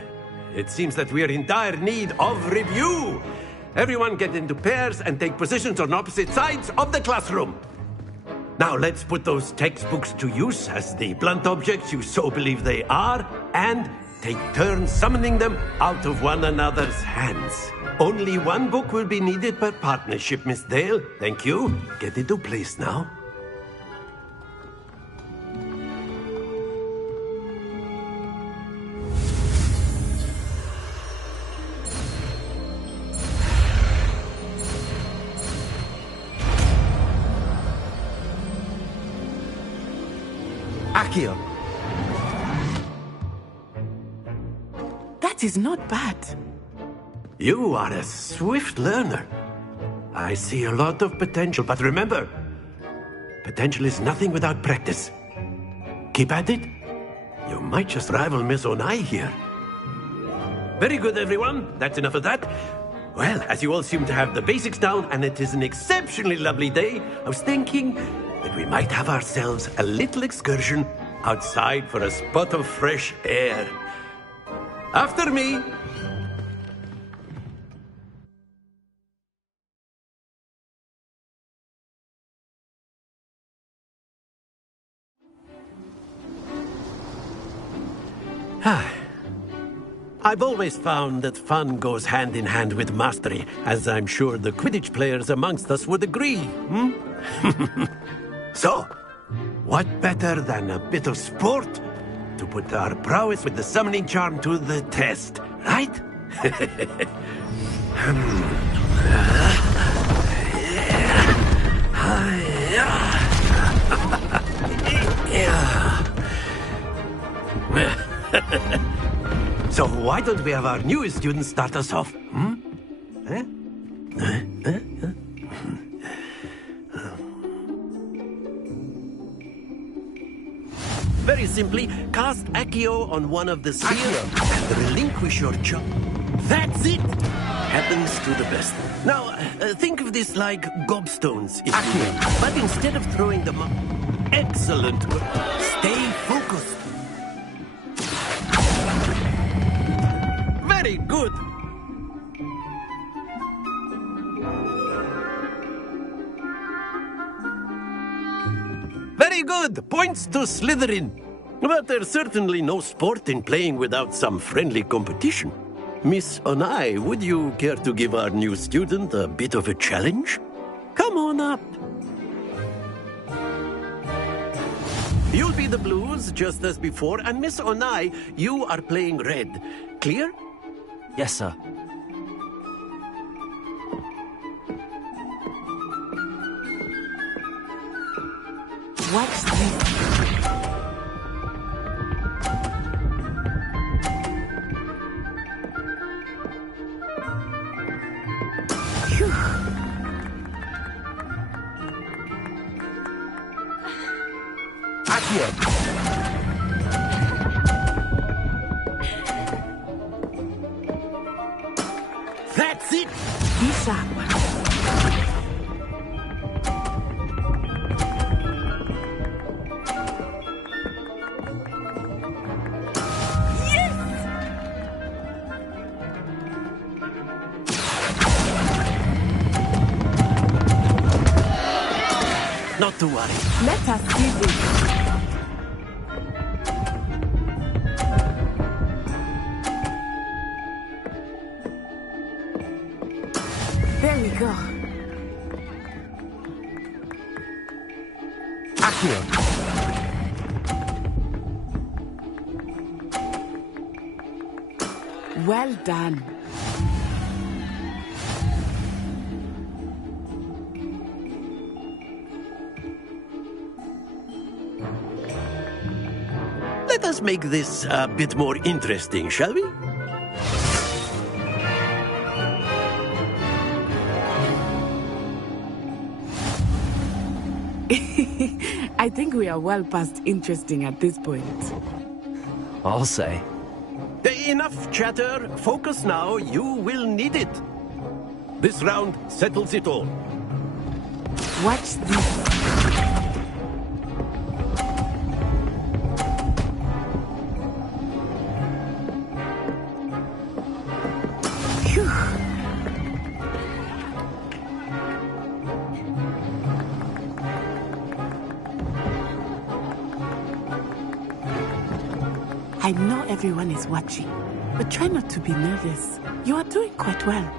it seems that we are in dire need of review. Everyone get into pairs and take positions on opposite sides of the classroom. Now let's put those textbooks to use as the blunt objects you so believe they are, and take turns summoning them out of one another's hands. Only one book will be needed per partnership, Miss Dale. Thank you. Get into place now. Accio. That is not bad. You are a swift learner. I see a lot of potential, but remember, potential is nothing without practice. Keep at it. You might just rival Miss Onai here. Very good, everyone. That's enough of that. Well, as you all seem to have the basics down, and it is an exceptionally lovely day, I was thinking that we might have ourselves a little excursion outside for a spot of fresh air. After me. I've always found that fun goes hand in hand with mastery, as I'm sure the Quidditch players amongst us would agree. So, what better than a bit of sport to put our prowess with the summoning charm to the test, right? So why don't we have our newest student start us off? Very simply, cast Accio on one of the spheres and relinquish your job. That's it! Happens to the best. Now, think of this like gobstones, if you will. But instead of throwing them up... Excellent! Stay focused. Very good! Very good! Points to Slytherin. But there's certainly no sport in playing without some friendly competition. Miss Onai, would you care to give our new student a bit of a challenge? Come on up. You'll be the blues, just as before, and Miss Onai, you are playing red. Clear? Yes, sir. What's this? Phew. Accio. That's it! Be sharp. Not to worry. Let us do this. we go. Accio. Well done. Let us make this a bit more interesting, shall we? I think we are well past interesting at this point. I'll say. Enough chatter. Focus now. You will need it. This round settles it all. Watch this. I know everyone is watching, but try not to be nervous. You are doing quite well.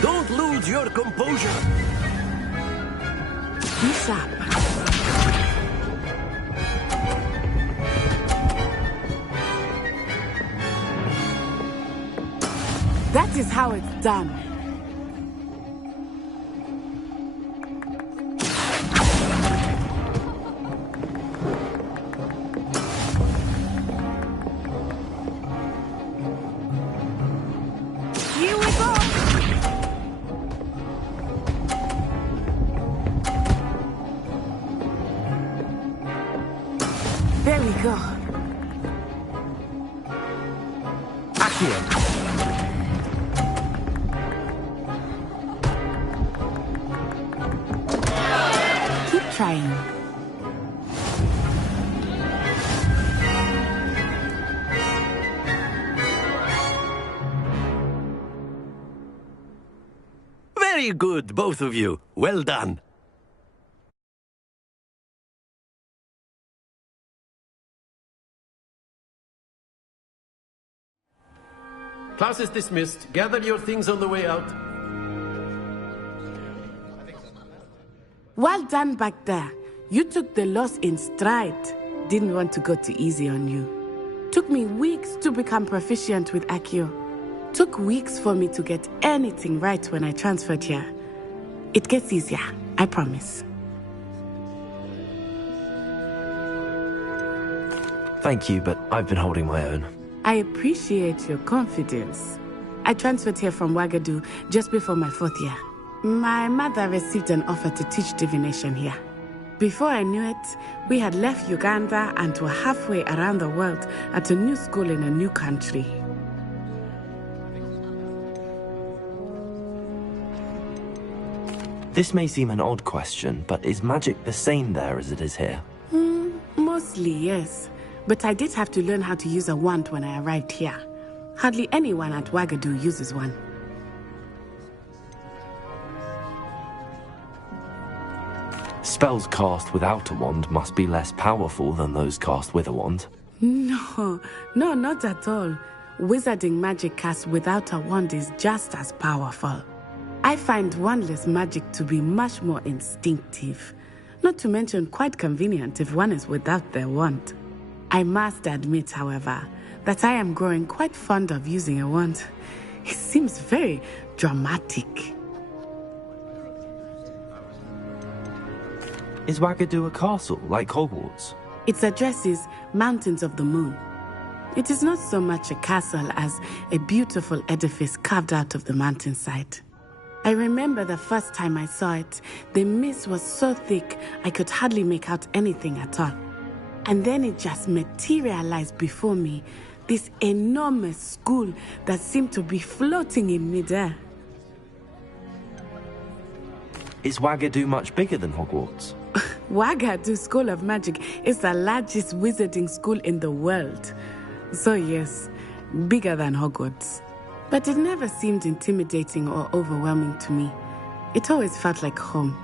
Don't lose your composure. Be sharp. That is how it's done. Here we go. There we go. Accio. Trying. Very good, both of you. Well done. Class is dismissed. Gather your things on the way out. Well done back there. You took the loss in stride. Didn't want to go too easy on you. Took me weeks to become proficient with Accio. Took weeks for me to get anything right when I transferred here. It gets easier, I promise. Thank you, but I've been holding my own. I appreciate your confidence. I transferred here from Wagadu just before my 4th year. My mother received an offer to teach divination here. Before I knew it, we had left Uganda and were halfway around the world at a new school in a new country. This may seem an odd question, but is magic the same there as it is here? Mostly, yes. But I did have to learn how to use a wand when I arrived here. Hardly anyone at Wagadu uses one. Spells cast without a wand must be less powerful than those cast with a wand. No, not at all. Wizarding magic cast without a wand is just as powerful. I find wandless magic to be much more instinctive. Not to mention quite convenient if one is without their wand. I must admit, however, that I am growing quite fond of using a wand. It seems very dramatic. Is Wagadu a castle, like Hogwarts? Its address is Mountains of the Moon. It is not so much a castle as a beautiful edifice carved out of the mountainside. I remember the first time I saw it, the mist was so thick I could hardly make out anything at all. And then it just materialized before me, this enormous school that seemed to be floating in midair. Is Wagadu much bigger than Hogwarts? Wagadu School of Magic is the largest wizarding school in the world. So yes, bigger than Hogwarts. But it never seemed intimidating or overwhelming to me. It always felt like home.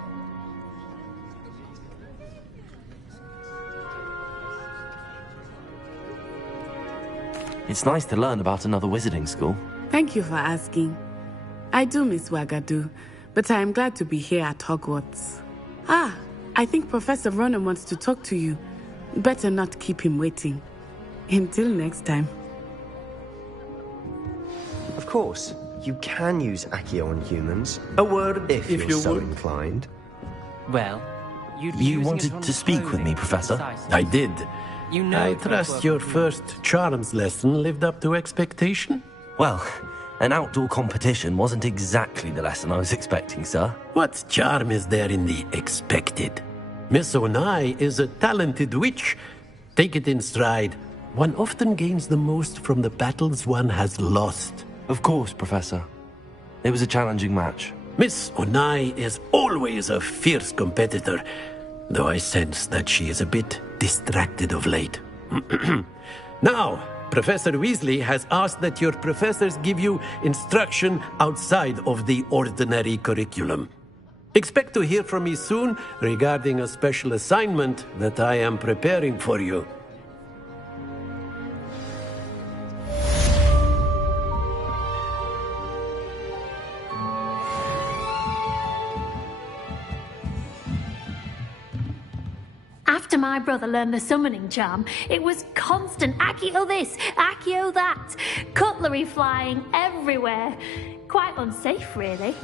It's nice to learn about another wizarding school. Thank you for asking. I do miss Wagadu, but I am glad to be here at Hogwarts. Ah, I think Professor Ronan wants to talk to you. Better not keep him waiting. Until next time. Of course, you can use Accio on humans. A word if you're so inclined. Well, You wanted to speak with me, Professor? I did. You know I trust your first charms lesson lived up to expectation? Well, an outdoor competition wasn't exactly the lesson I was expecting, sir. What charm is there in the expected? Miss Onai is a talented witch. Take it in stride. One often gains the most from the battles one has lost. Of course, Professor. It was a challenging match. Miss Onai is always a fierce competitor, though I sense that she is a bit distracted of late. Now, Professor Weasley has asked that your professors give you instruction outside of the ordinary curriculum. Expect to hear from me soon regarding a special assignment that I am preparing for you. After my brother learned the summoning charm, it was constant Accio this, Accio that, cutlery flying everywhere. Quite unsafe, really.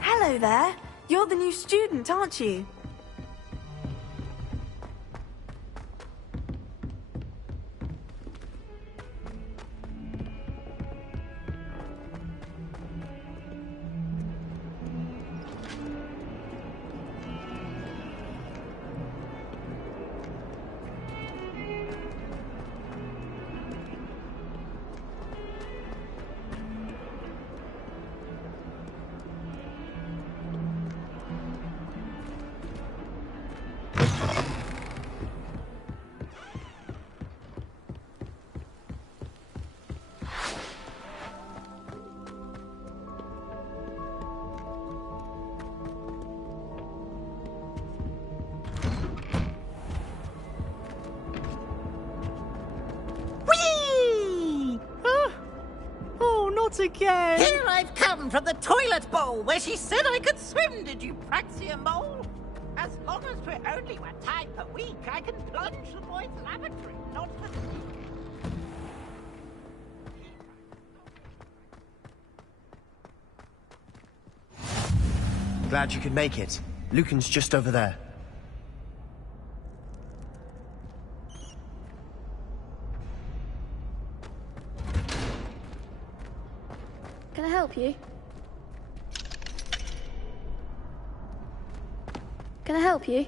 Hello there. You're the new student, aren't you? Not again! Here I've come from the toilet bowl where she said I could swim, did you praxia mole? As long as we're only 1 time per week, I can plunge the boys' lavatory, not for Glad you could make it. Lucan's just over there. Can I help you? Can I help you?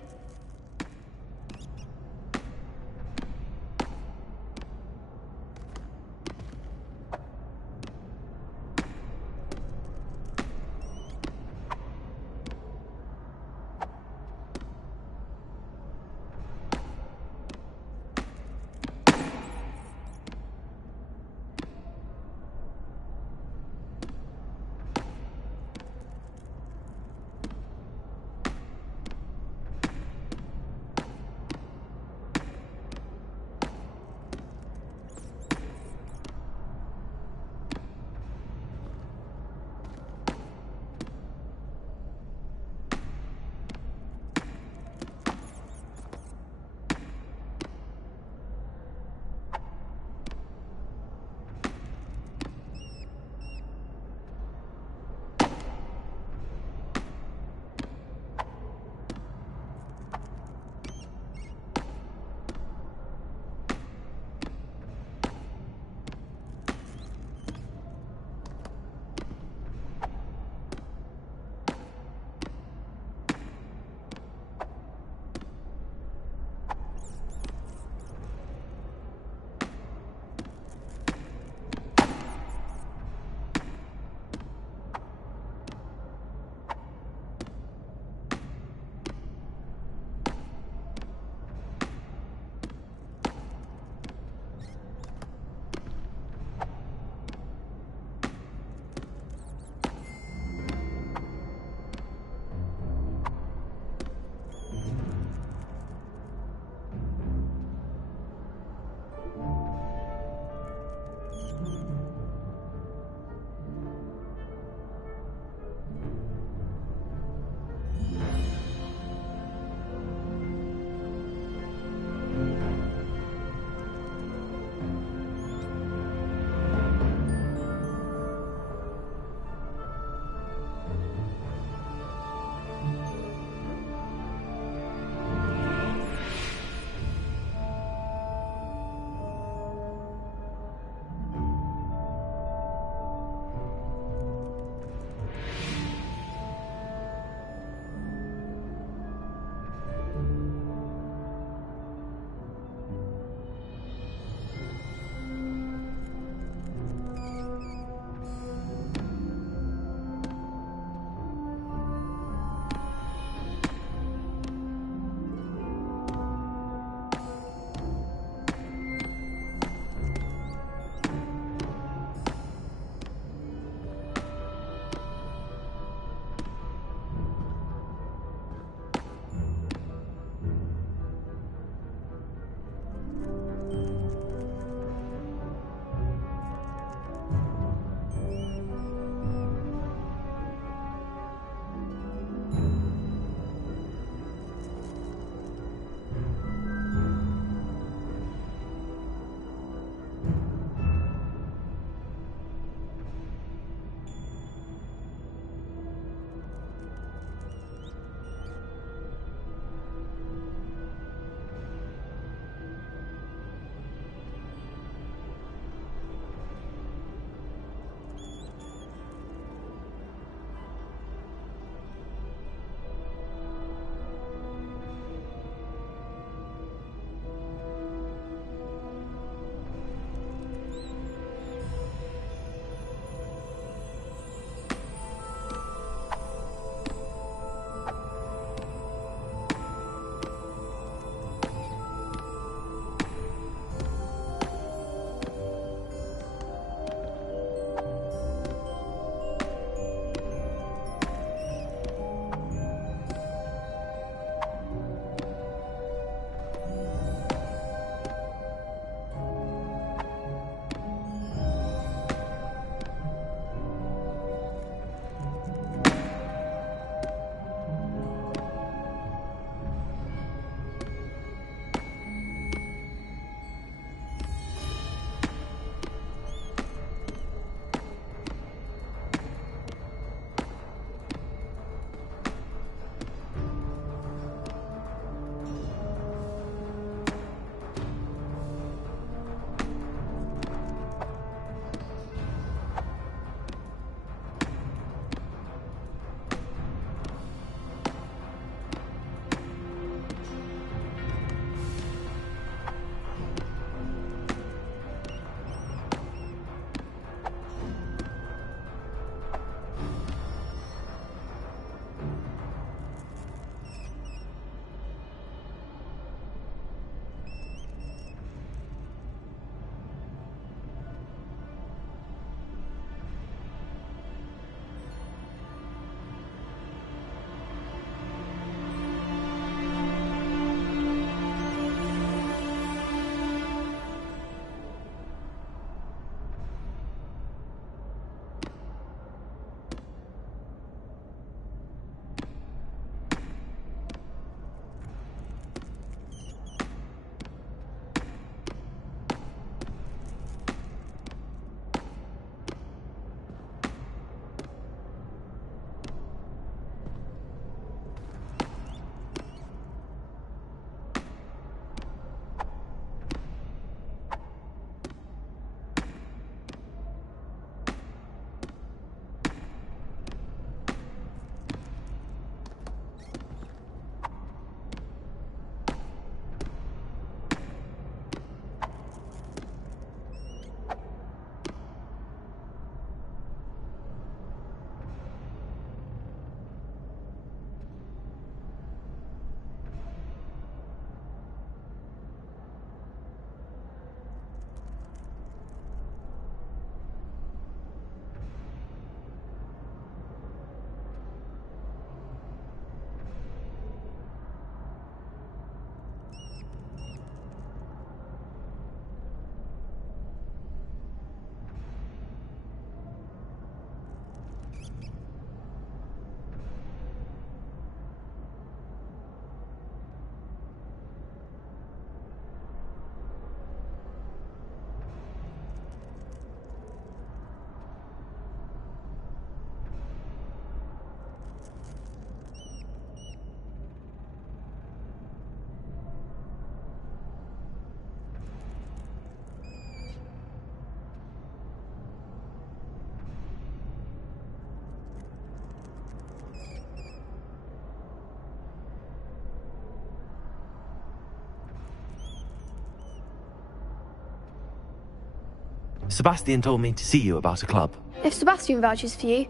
Sebastian told me to see you about a club. If Sebastian vouches for you,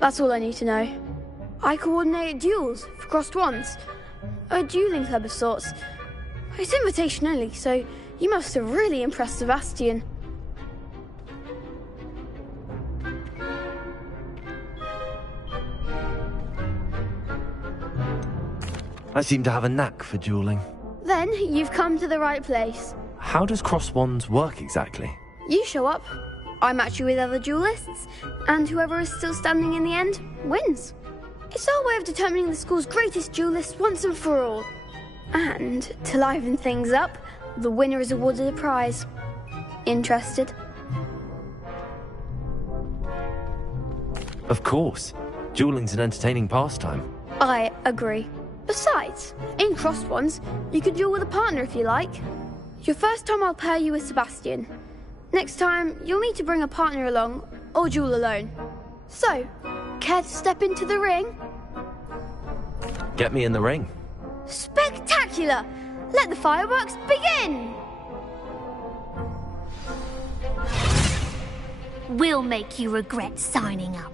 that's all I need to know. I coordinate duels for crossed wands. A dueling club of sorts. It's invitation only, so you must have really impressed Sebastian. I seem to have a knack for dueling. Then you've come to the right place. How does cross wands work exactly? You show up, I match you with other duelists, and whoever is still standing in the end wins. It's our way of determining the school's greatest duelist once and for all. And to liven things up, the winner is awarded a prize. Interested? Of course. Dueling's an entertaining pastime. I agree. Besides, in crossed ones, you could duel with a partner if you like. Your first time I'll pair you with Sebastian. Next time, you'll need to bring a partner along, or duel alone. So, care to step into the ring? Get me in the ring. Spectacular! Let the fireworks begin! We'll make you regret signing up.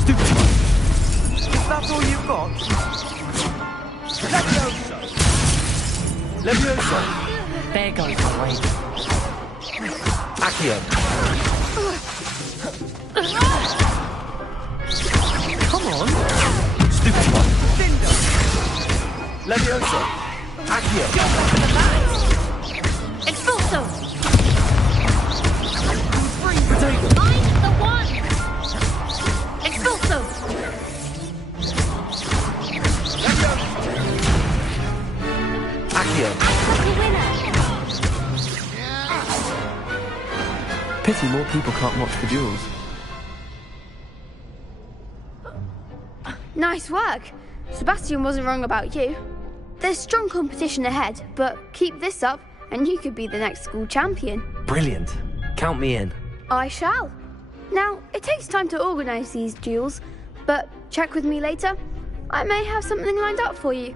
Stupid. Is that all you've got? Levioso. There goes my way. Accio. Come on. Stupid one. Levioso. Accio. Expulso! Potato. I'm the one! Expulso! Accio. Pity more people can't watch the duels. Nice work. Sebastian wasn't wrong about you. There's strong competition ahead, but keep this up and you could be the next school champion. Brilliant. Count me in. I shall. Now, it takes time to organise these duels, but check with me later. I may have something lined up for you.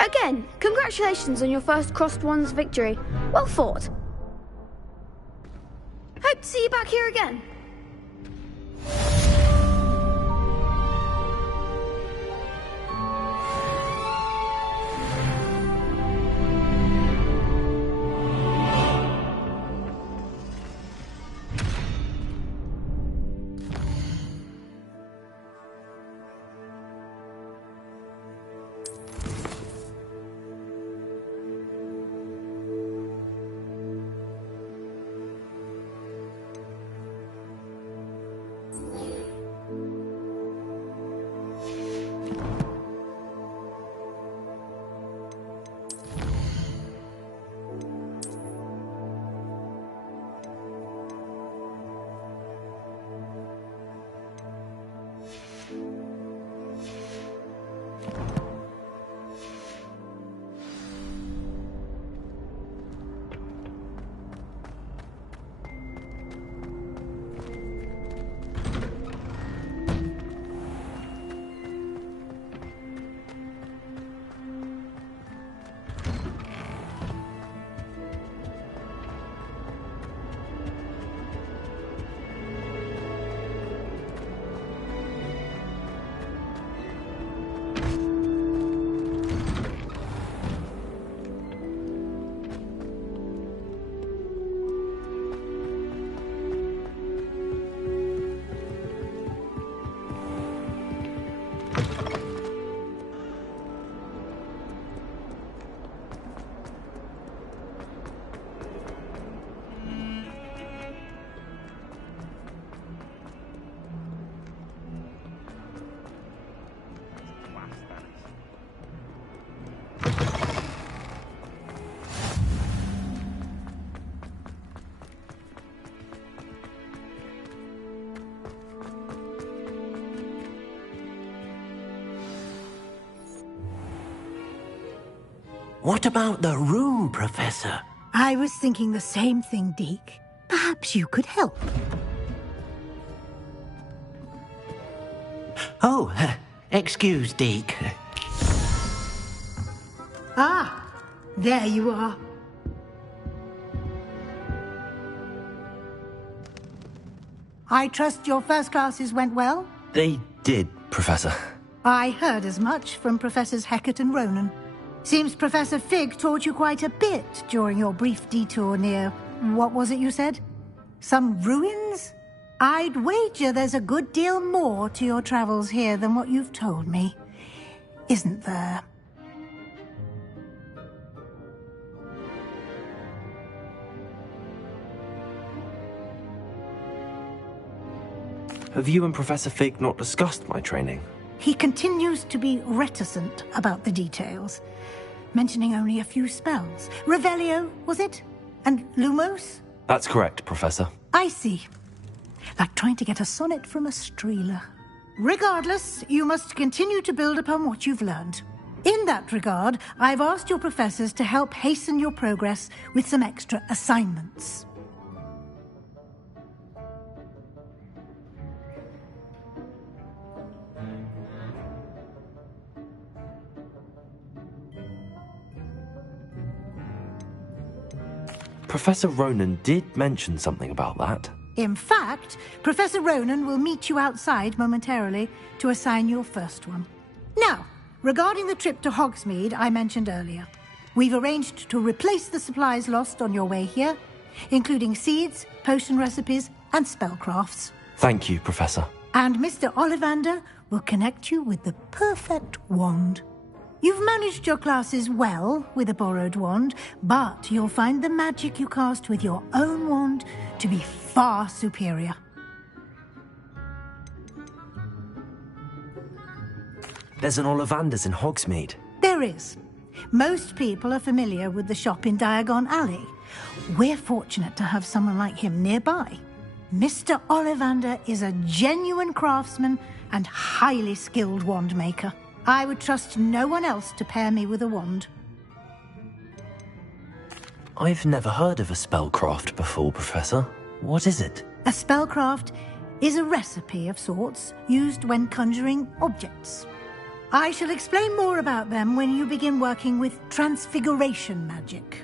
Again, congratulations on your first crossed wands victory. Well fought. Hope to see you back here again. What about the room, Professor? I was thinking the same thing, Deke. Perhaps you could help. Oh, excuse, Deke. Ah, there you are. I trust your first classes went well? They did, Professor. I heard as much from Professors Hecat and Ronan. Seems Professor Fig taught you quite a bit during your brief detour near... what was it you said? Some ruins? I'd wager there's a good deal more to your travels here than what you've told me. Isn't there? Have you and Professor Fig not discussed my training? He continues to be reticent about the details, mentioning only a few spells. Revelio, was it? And Lumos? That's correct, Professor. I see. Like trying to get a sonnet from a streeler. Regardless, you must continue to build upon what you've learned. In that regard, I've asked your professors to help hasten your progress with some extra assignments. Professor Ronan did mention something about that. In fact, Professor Ronan will meet you outside momentarily to assign your first one. Now, regarding the trip to Hogsmeade I mentioned earlier, we've arranged to replace the supplies lost on your way here, including seeds, potion recipes, and spellcrafts. Thank you, Professor. And Mr. Ollivander will connect you with the perfect wand. You've managed your classes well with a borrowed wand, but you'll find the magic you cast with your own wand to be far superior. There's an Ollivander's in Hogsmeade. There is. Most people are familiar with the shop in Diagon Alley. We're fortunate to have someone like him nearby. Mr. Ollivander is a genuine craftsman and highly skilled wand maker. I would trust no one else to pair me with a wand. I've never heard of a spellcraft before, Professor. What is it? A spellcraft is a recipe of sorts used when conjuring objects. I shall explain more about them when you begin working with transfiguration magic.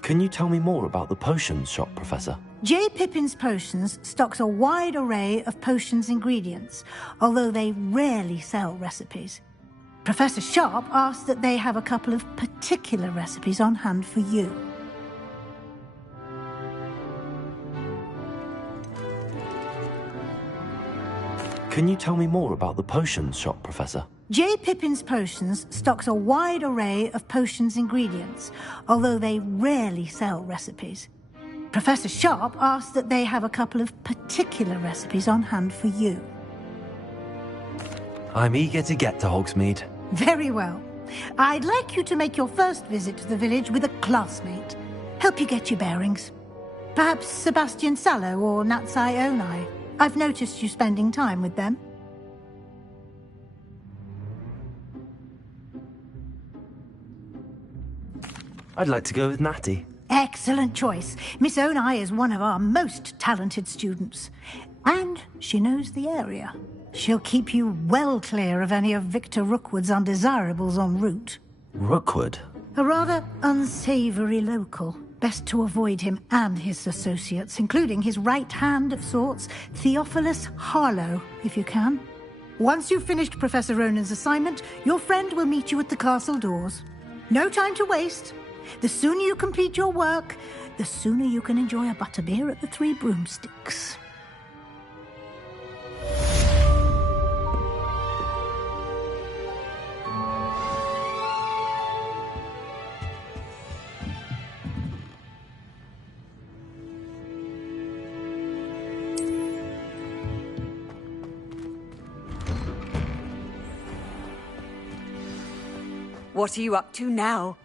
Can you tell me more about the potions shop, Professor? J. Pippin's Potions stocks a wide array of potions ingredients, although they rarely sell recipes. Professor Sharp asked that they have a couple of particular recipes on hand for you. Can you tell me more about the potions shop, Professor? J. Pippin's Potions stocks a wide array of potions ingredients, although they rarely sell recipes. Professor Sharp asked that they have a couple of particular recipes on hand for you. I'm eager to get to Hogsmeade. Very well. I'd like you to make your first visit to the village with a classmate. Help you get your bearings. Perhaps Sebastian Sallow or Natsai Onai. I've noticed you spending time with them. I'd like to go with Natty. Excellent choice. Miss Onai is one of our most talented students. And she knows the area. She'll keep you well clear of any of Victor Rookwood's undesirables en route. Rookwood? A rather unsavory local. Best to avoid him and his associates, including his right hand of sorts, Theophilus Harlow, if you can. Once you've finished Professor Ronan's assignment, your friend will meet you at the castle doors. No time to waste. The sooner you complete your work, the sooner you can enjoy a butterbeer at the Three Broomsticks. What are you up to now?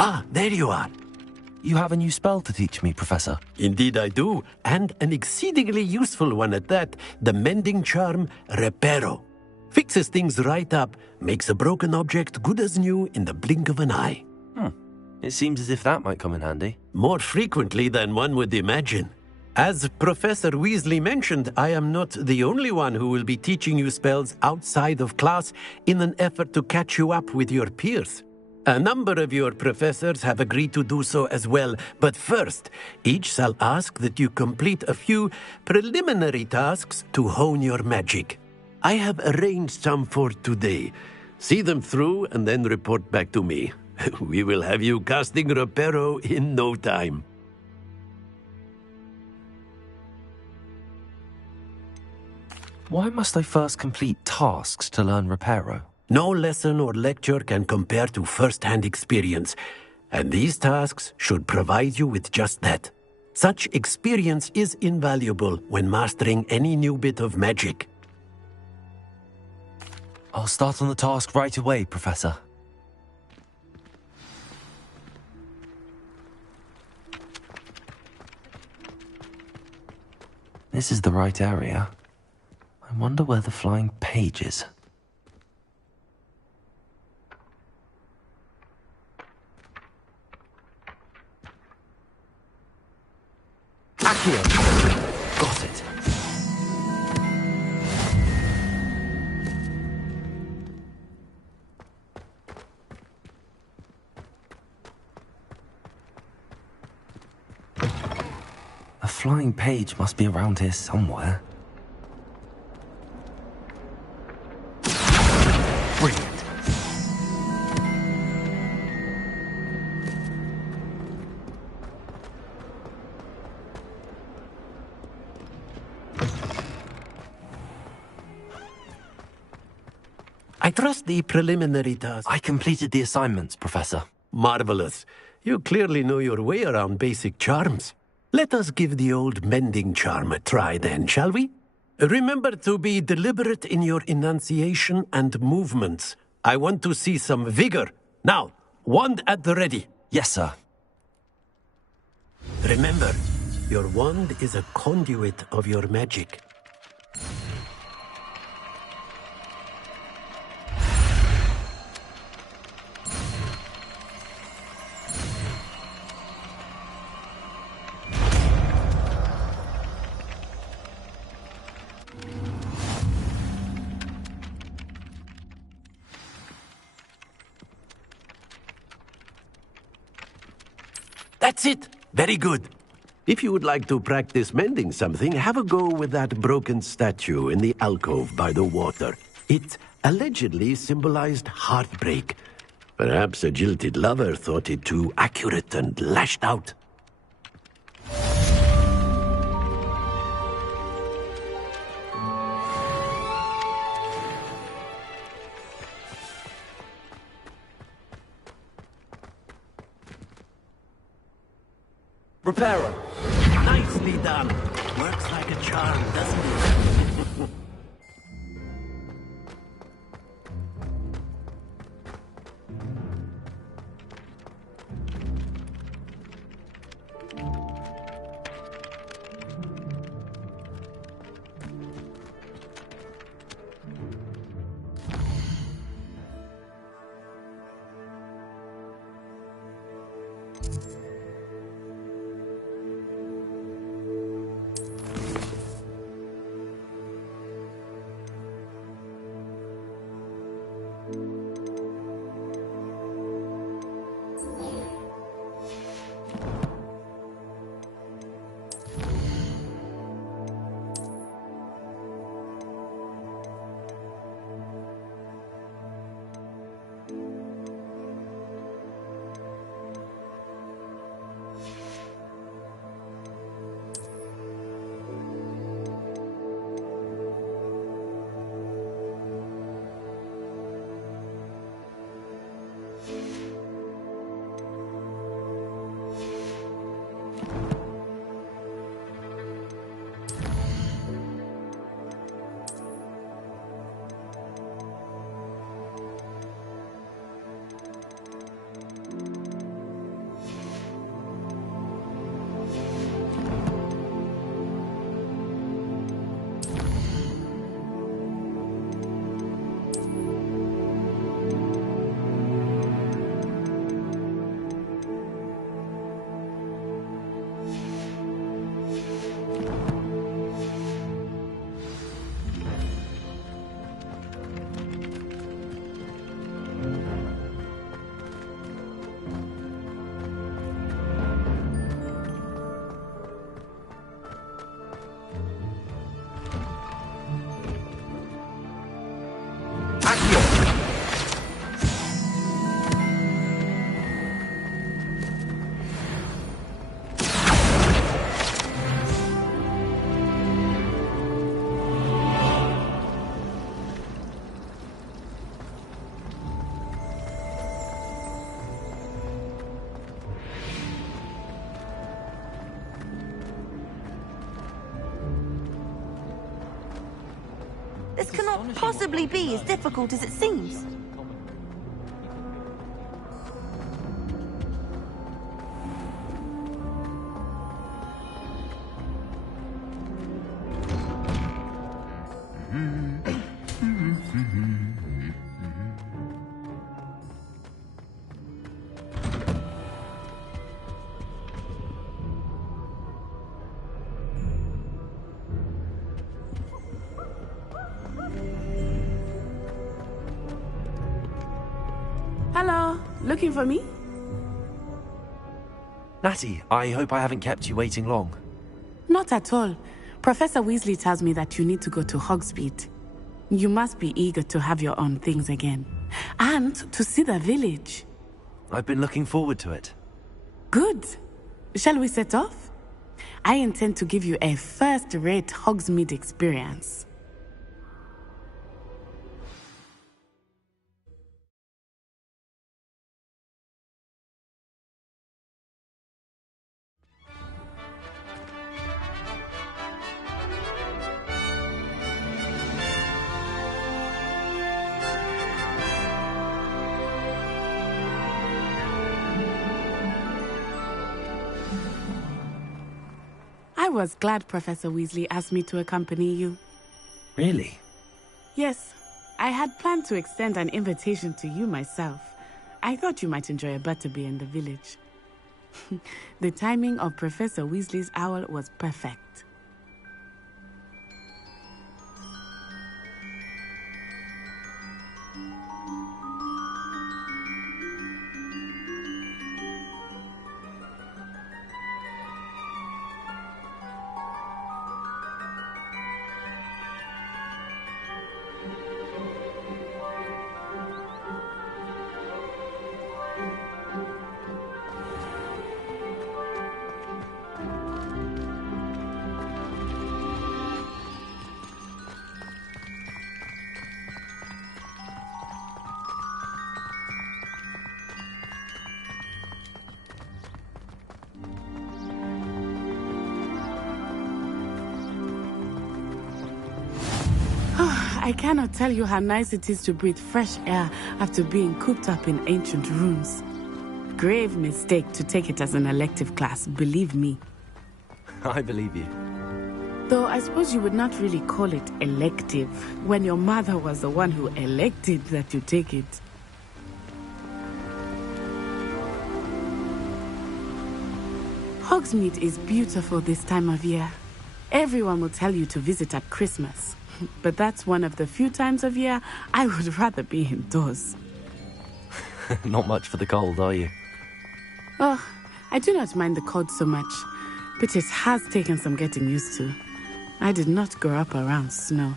Ah, there you are. You have a new spell to teach me, Professor. Indeed I do, and an exceedingly useful one at that. The mending charm, Reparo. Fixes things right up, makes a broken object good as new in the blink of an eye. It seems as if that might come in handy. More frequently than one would imagine. As Professor Weasley mentioned, I am not the only one who will be teaching you spells outside of class in an effort to catch you up with your peers. A number of your professors have agreed to do so as well, but first, each shall ask that you complete a few preliminary tasks to hone your magic. I have arranged some for today. See them through and then report back to me. We will have you casting Reparo in no time. Why must I first complete tasks to learn Reparo? No lesson or lecture can compare to first-hand experience, and these tasks should provide you with just that. Such experience is invaluable when mastering any new bit of magic. I'll start on the task right away, Professor. This is the right area. I wonder where the flying page is. Accio! Got it. A flying page must be around here somewhere. Brilliant. I trust the preliminary task. I completed the assignments, Professor. Marvelous. You clearly know your way around basic charms. Let us give the old mending charm a try then, shall we? Remember to be deliberate in your enunciation and movements. I want to see some vigor. Now, wand at the ready. Yes, sir. Remember, your wand is a conduit of your magic. That's it! Very good. If you would like to practice mending something, have a go with that broken statue in the alcove by the water. It allegedly symbolized heartbreak. Perhaps a jilted lover thought it too accurate and lashed out. Reparo. Nicely done. Works like a charm, doesn't it? This cannot possibly be as difficult as it seems. Hello, looking for me? Natty, I hope I haven't kept you waiting long. Not at all. Professor Weasley tells me that you need to go to Hogsmeade. You must be eager to have your own things again. And to see the village. I've been looking forward to it. Good. Shall we set off? I intend to give you a first-rate Hogsmeade experience. I was glad Professor Weasley asked me to accompany you. Really? Yes, I had planned to extend an invitation to you myself. I thought you might enjoy a butterbeer in the village. The timing of Professor Weasley's owl was perfect. I cannot tell you how nice it is to breathe fresh air after being cooped up in ancient rooms. Grave mistake to take it as an elective class, believe me. I believe you. Though I suppose you would not really call it elective when your mother was the one who elected that you take it. Hogsmeade is beautiful this time of year. Everyone will tell you to visit at Christmas. But that's one of the few times of year I would rather be indoors. Not much for the cold, are you? Oh, I do not mind the cold so much, but it has taken some getting used to. I did not grow up around snow.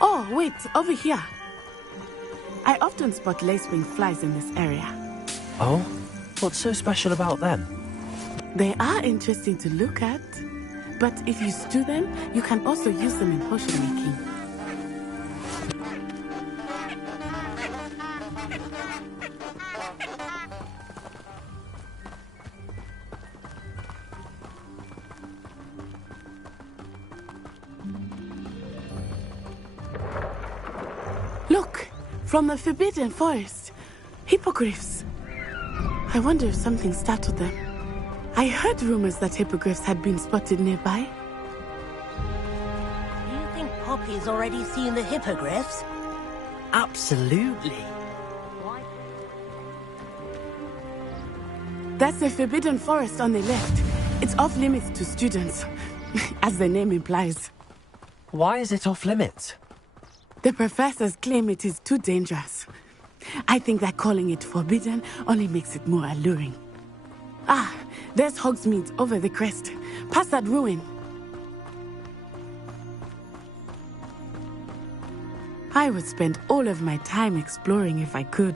Oh, wait, over here. I often spot lacewing flies in this area. Oh? What's so special about them? They are interesting to look at, but if you stew them, you can also use them in potion making. Look, from the Forbidden Forest, hippogriffs. I wonder if something startled them. I heard rumors that hippogriffs had been spotted nearby. Do you think Poppy's already seen the hippogriffs? Absolutely. That's the Forbidden Forest on the left. It's off limits to students, as the name implies. Why is it off limits? The professors claim it is too dangerous. I think that calling it forbidden only makes it more alluring. Ah, there's Hogsmeade over the crest, past that ruin. I would spend all of my time exploring if I could.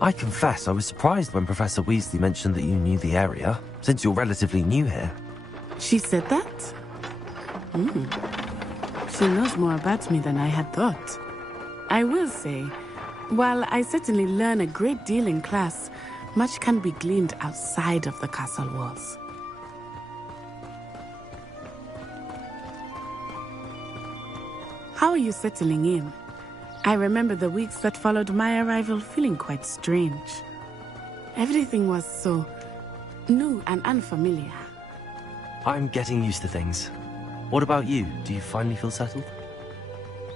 I confess I was surprised when Professor Weasley mentioned that you knew the area, since you're relatively new here. She said that? She knows more about me than I had thought. I will say, while I certainly learn a great deal in class, much can be gleaned outside of the castle walls. How are you settling in? I remember the weeks that followed my arrival feeling quite strange. Everything was so new and unfamiliar. I'm getting used to things. What about you? Do you finally feel settled?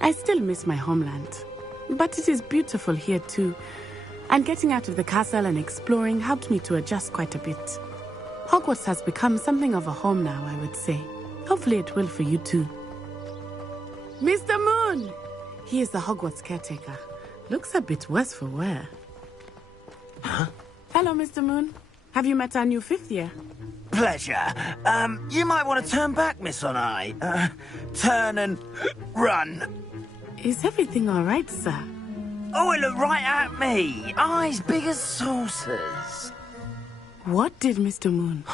I still miss my homeland, but it is beautiful here too. And getting out of the castle and exploring helped me to adjust quite a bit. Hogwarts has become something of a home now, I would say. Hopefully it will for you too. Mr. Moon! He is the Hogwarts caretaker. Looks a bit worse for wear. Huh? Hello, Mr. Moon. Have you met our new 5th year? Pleasure. You might want to turn back, Miss On-Eye. Turn and run. Is everything all right, sir? Oh, it looked right at me. Eyes big as saucers. What did Mr. Moon?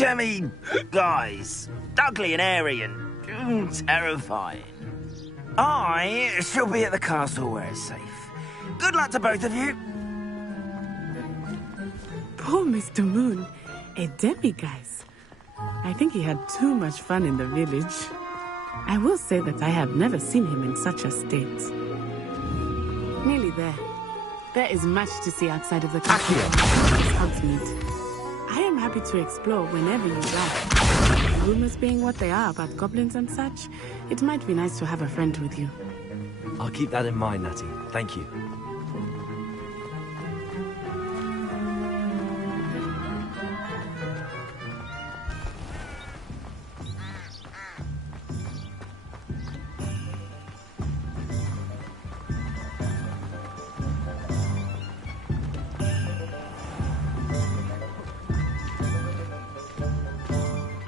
I mean, guys, ugly and airy and terrifying. I shall be at the castle where it's safe. Good luck to both of you. Poor Mr. Moon, a demiguise. I think he had too much fun in the village. I will say that I have never seen him in such a state. Nearly there. There is much to see outside of the castle. Hogsmeade. I am happy to explore whenever you like. Rumors being what they are about goblins and such, it might be nice to have a friend with you. I'll keep that in mind, Natty. Thank you.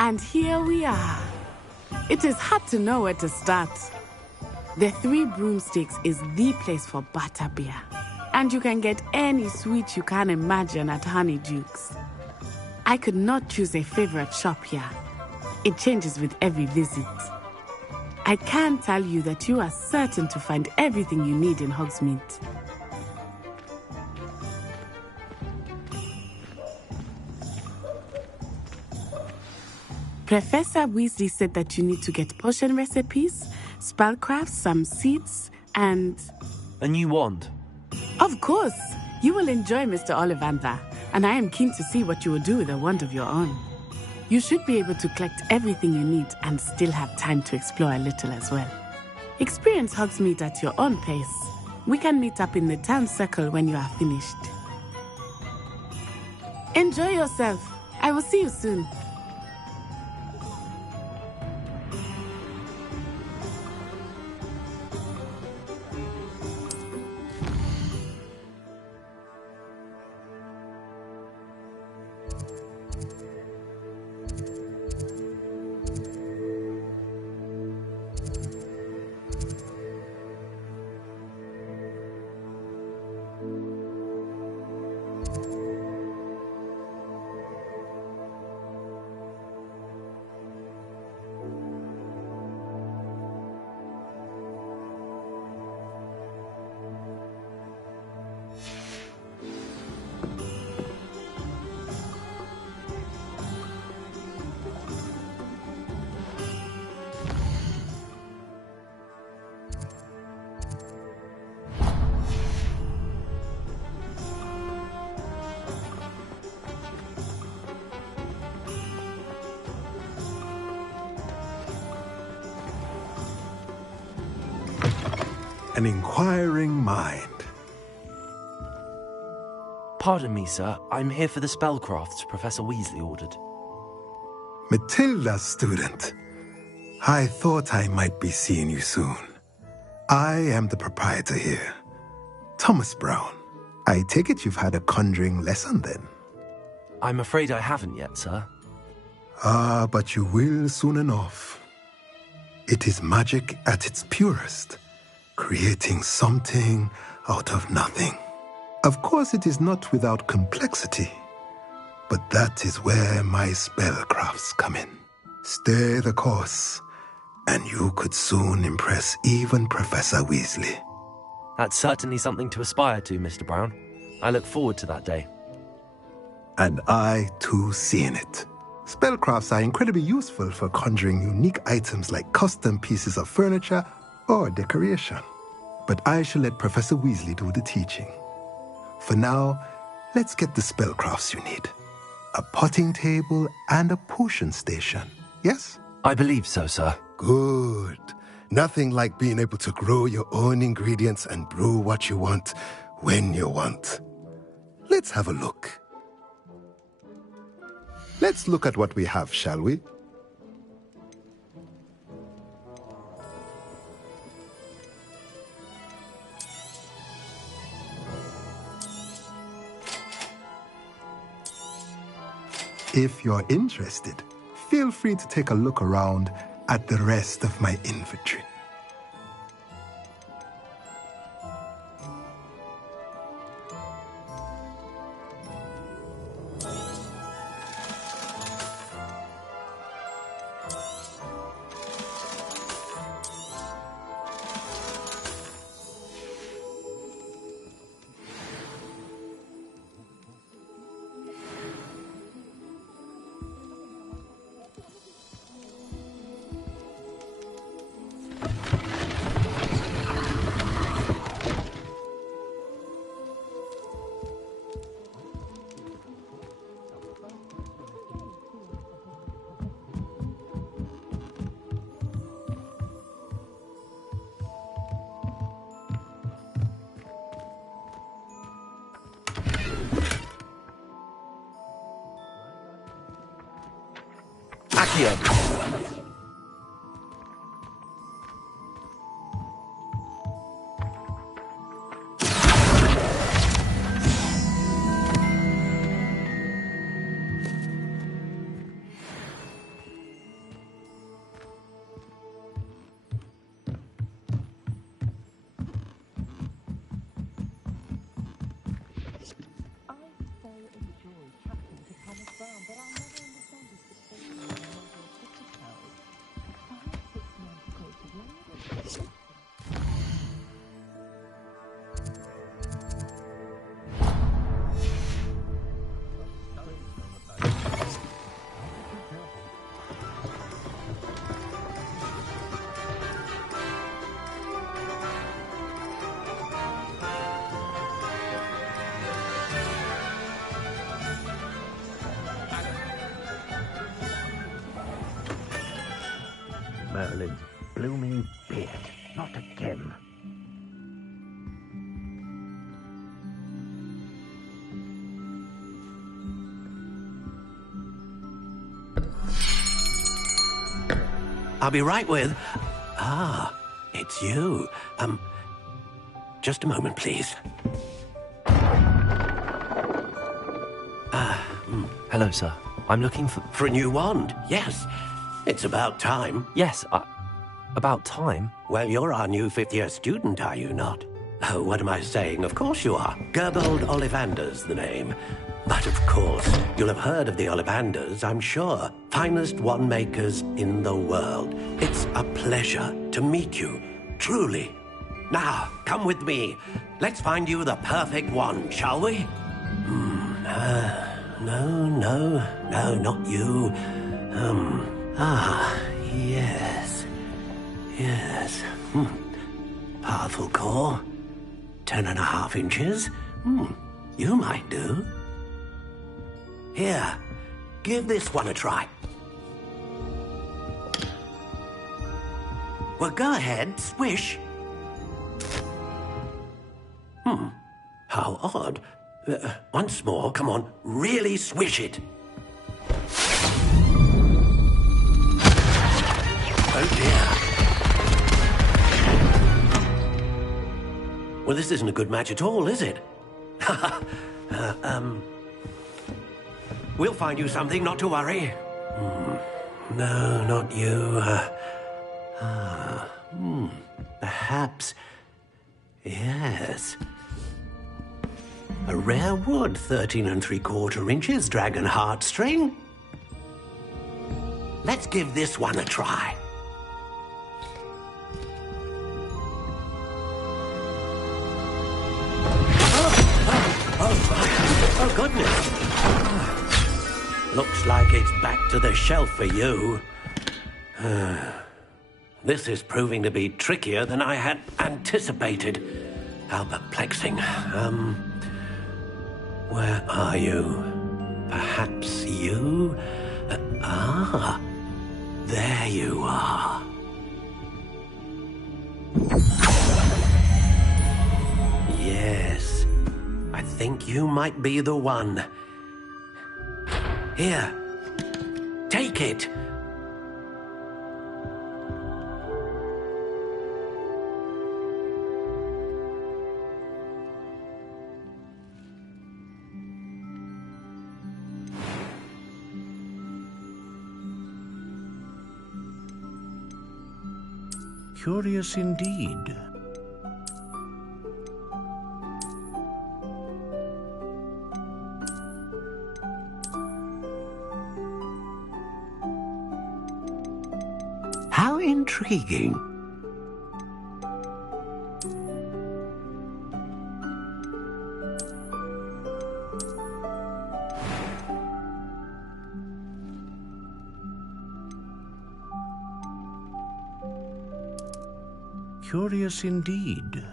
And here we are. It is hard to know where to start. The Three Broomsticks is the place for butterbeer. And you can get any sweet you can imagine at Honeydukes. I could not choose a favorite shop here. It changes with every visit. I can tell you that you are certain to find everything you need in Hogsmeade. Professor Weasley said that you need to get potion recipes, spellcrafts, some seeds, and... A new wand? Of course! You will enjoy Mr. Ollivander, and I am keen to see what you will do with a wand of your own. You should be able to collect everything you need and still have time to explore a little as well. Experience Hogsmeade at your own pace. We can meet up in the town circle when you are finished. Enjoy yourself. I will see you soon. An inquiring mind. Pardon me, sir. I'm here for the spellcrafts Professor Weasley ordered. Matilda's student. I thought I might be seeing you soon. I am the proprietor here, Thomas Brown. I take it you've had a conjuring lesson then? I'm afraid I haven't yet, sir. Ah, but you will soon enough. It is magic at its purest, creating something out of nothing. Of course, it is not without complexity, but that is where my spellcrafts come in. Stay the course, and you could soon impress even Professor Weasley. That's certainly something to aspire to, Mr. Brown. I look forward to that day. And I, too, seeing it. Spellcrafts are incredibly useful for conjuring unique items like custom pieces of furniture or decoration. But I shall let Professor Weasley do the teaching. For now, let's get the spellcrafts you need. A potting table and a potion station, yes? I believe so, sir. Good. Nothing like being able to grow your own ingredients and brew what you want when you want. Let's have a look. Let's look at what we have, shall we? If you're interested, feel free to take a look around at the rest of my inventory. Merlin's blooming beard. Not again. I'll be right with... Ah, it's you. Just a moment, please. Hello, sir. I'm looking for... For a new wand, yes. It's about time. Yes, about time? Well, you're our new fifth-year student, are you not? Oh, what am I saying? Of course you are. Gerbold Ollivander's the name. But of course, you'll have heard of the Ollivanders, I'm sure. Finest wand makers in the world. It's a pleasure to meet you, truly. Now, come with me. Let's find you the perfect wand, shall we? No, not you. Yes. Powerful core. 10.5 inches. You might do. Here, give this one a try. Well, go ahead, swish. How odd. Once more, come on, really swish it. Oh dear. Well, this isn't a good match at all, is it? We'll find you something, not to worry. No, not you. Perhaps... Yes. A rare wood, 13 3/4 inches, dragon heartstring. Let's give this one a try. Oh, goodness. Looks like it's back to the shelf for you. This is proving to be trickier than I had anticipated. How perplexing. Where are you? Perhaps you? There you are. Yes, I think you might be the one. Here, take it. Curious indeed. How intriguing. Curious indeed.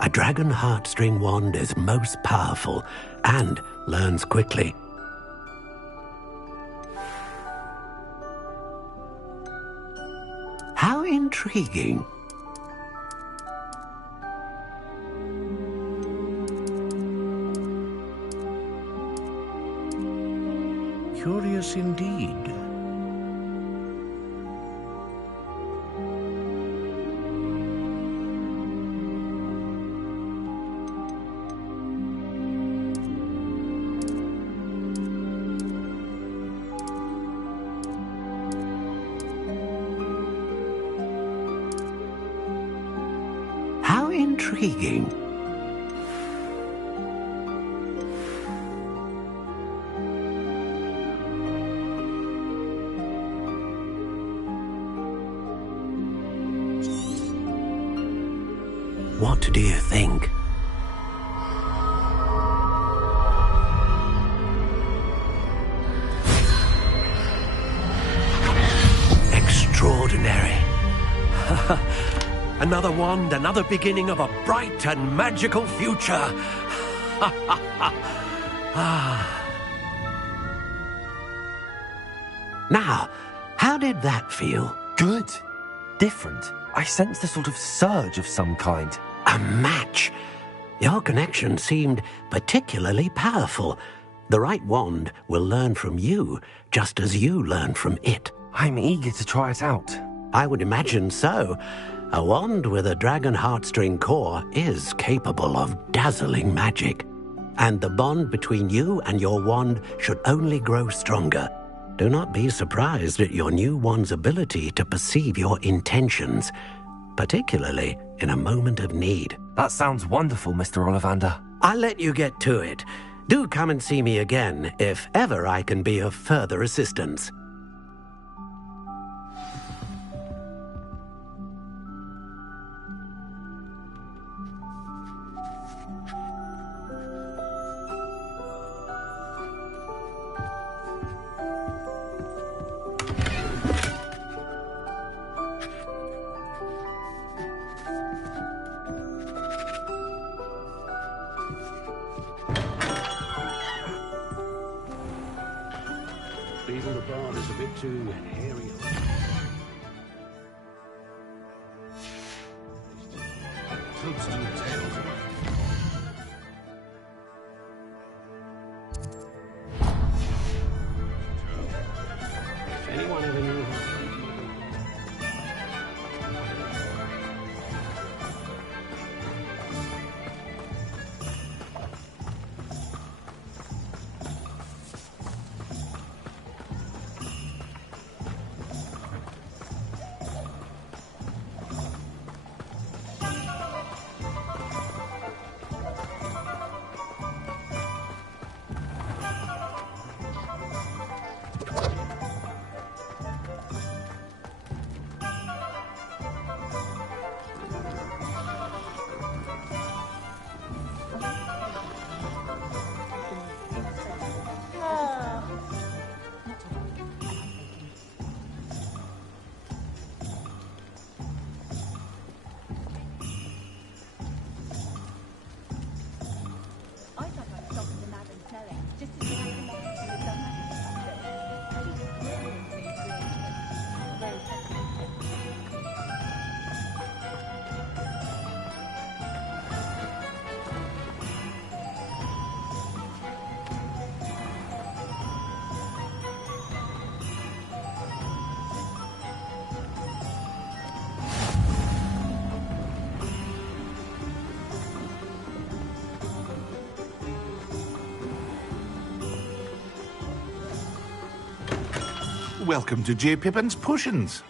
A dragon heartstring wand is most powerful and learns quickly. How intriguing. Curious indeed. How intriguing. What do you think? Extraordinary. Another wand, another beginning of a bright and magical future. Now, how did that feel? Good. Different. I sensed a sort of surge of some kind. A match. Your connection seemed particularly powerful. The right wand will learn from you, just as you learn from it. I'm eager to try it out. I would imagine so. A wand with a dragon heartstring core is capable of dazzling magic. And the bond between you and your wand should only grow stronger. Do not be surprised at your new wand's ability to perceive your intentions, particularly in a moment of need. That sounds wonderful, Mr. Ollivander. I'll let you get to it. Do come and see me again if ever I can be of further assistance. Even the bard is a bit too hairy. Toadstool tails. If anyone ever knew her. welcome to J. Pippin's Potions.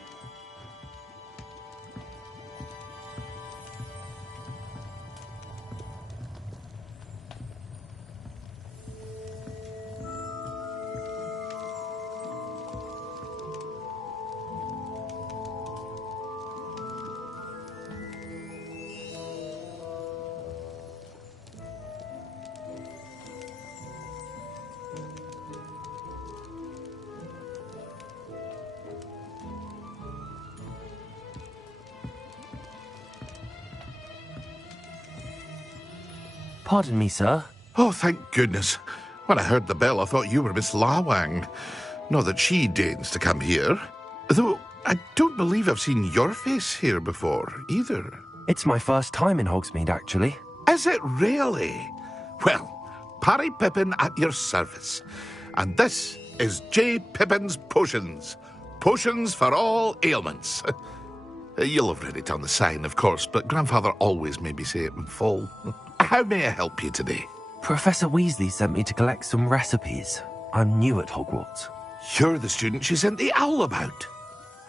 Pardon me, sir. Oh, thank goodness. When I heard the bell, I thought you were Miss Lawang. Not that she deigns to come here. Though I don't believe I've seen your face here before, either. It's my first time in Hogsmeade, actually. Is it really? Well, Parry Pippin at your service. And this is J. Pippin's Potions. Potions for all ailments. You'll have read it on the sign, of course, but Grandfather always made me say it in full. How may I help you today? Professor Weasley sent me to collect some recipes. I'm new at Hogwarts. You're the student she sent the owl about.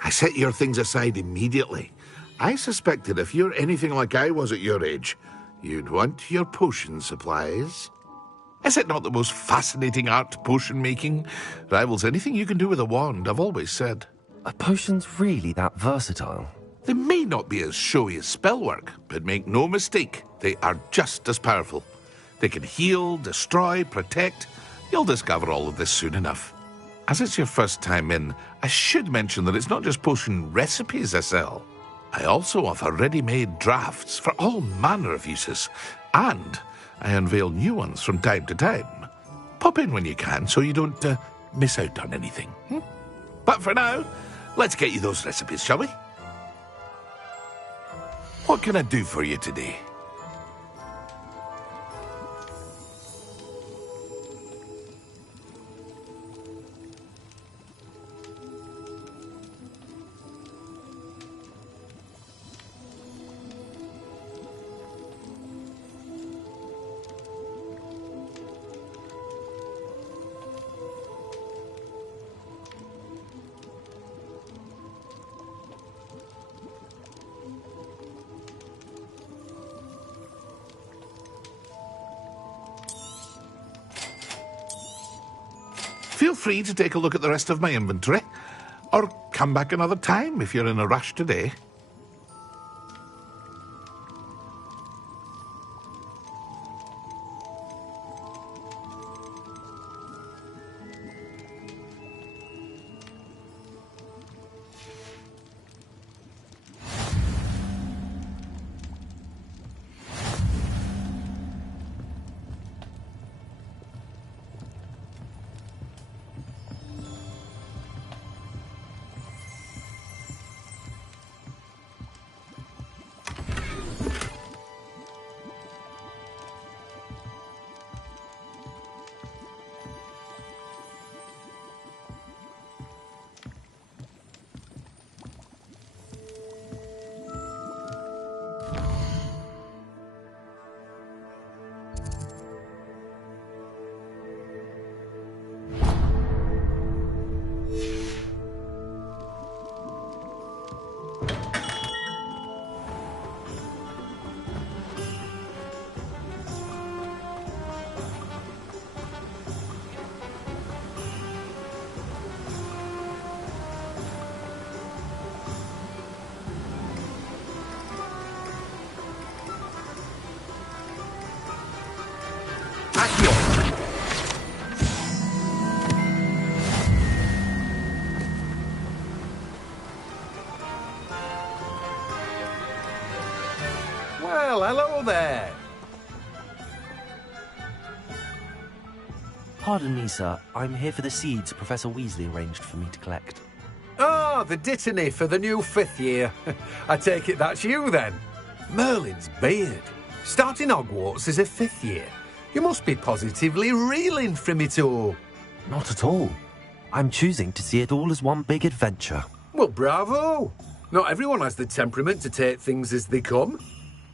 I set your things aside immediately. I suspected if you're anything like I was at your age, you'd want your potion supplies. Is it not the most fascinating art, potion making? Rivals anything you can do with a wand, I've always said. Are potions really that versatile? They may not be as showy as spellwork, but make no mistake, they are just as powerful. They can heal, destroy, protect. You'll discover all of this soon enough. As it's your first time in, I should mention that it's not just potion recipes I sell. I also offer ready-made drafts for all manner of uses, and I unveil new ones from time to time. Pop in when you can so you don't miss out on anything. But for now, let's get you those recipes, shall we? What can I do for you today? Feel free to take a look at the rest of my inventory, or come back another time if you're in a rush today. Well, hello there. Pardon me, sir. I'm here for the seeds Professor Weasley arranged for me to collect. Ah, the dittany for the new 5th year. I take it that's you, then. Merlin's beard. Starting Hogwarts as a 5th year. You must be positively reeling from it all. Not at all. I'm choosing to see it all as one big adventure. Well, bravo. Not everyone has the temperament to take things as they come.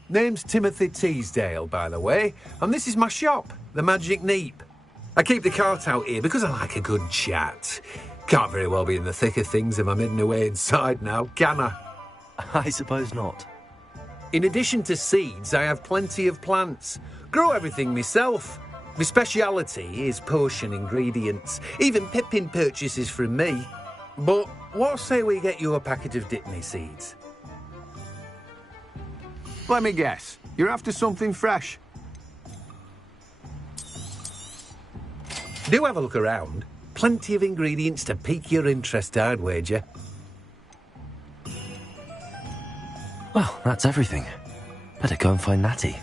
Name's Timothy Teasdale, by the way, and this is my shop, the Magic Neep. I keep the cart out here because I like a good chat. Can't very well be in the thick of things if I'm hidden away inside now, can I? I suppose not. In addition to seeds, I have plenty of plants. Grow everything myself. My speciality is potion ingredients. Even Pippin purchases from me. But what say we get you a packet of Dittany seeds? Let me guess. You're after something fresh. Do have a look around. Plenty of ingredients to pique your interest, I'd wager. Well, that's everything. Better go and find Natty.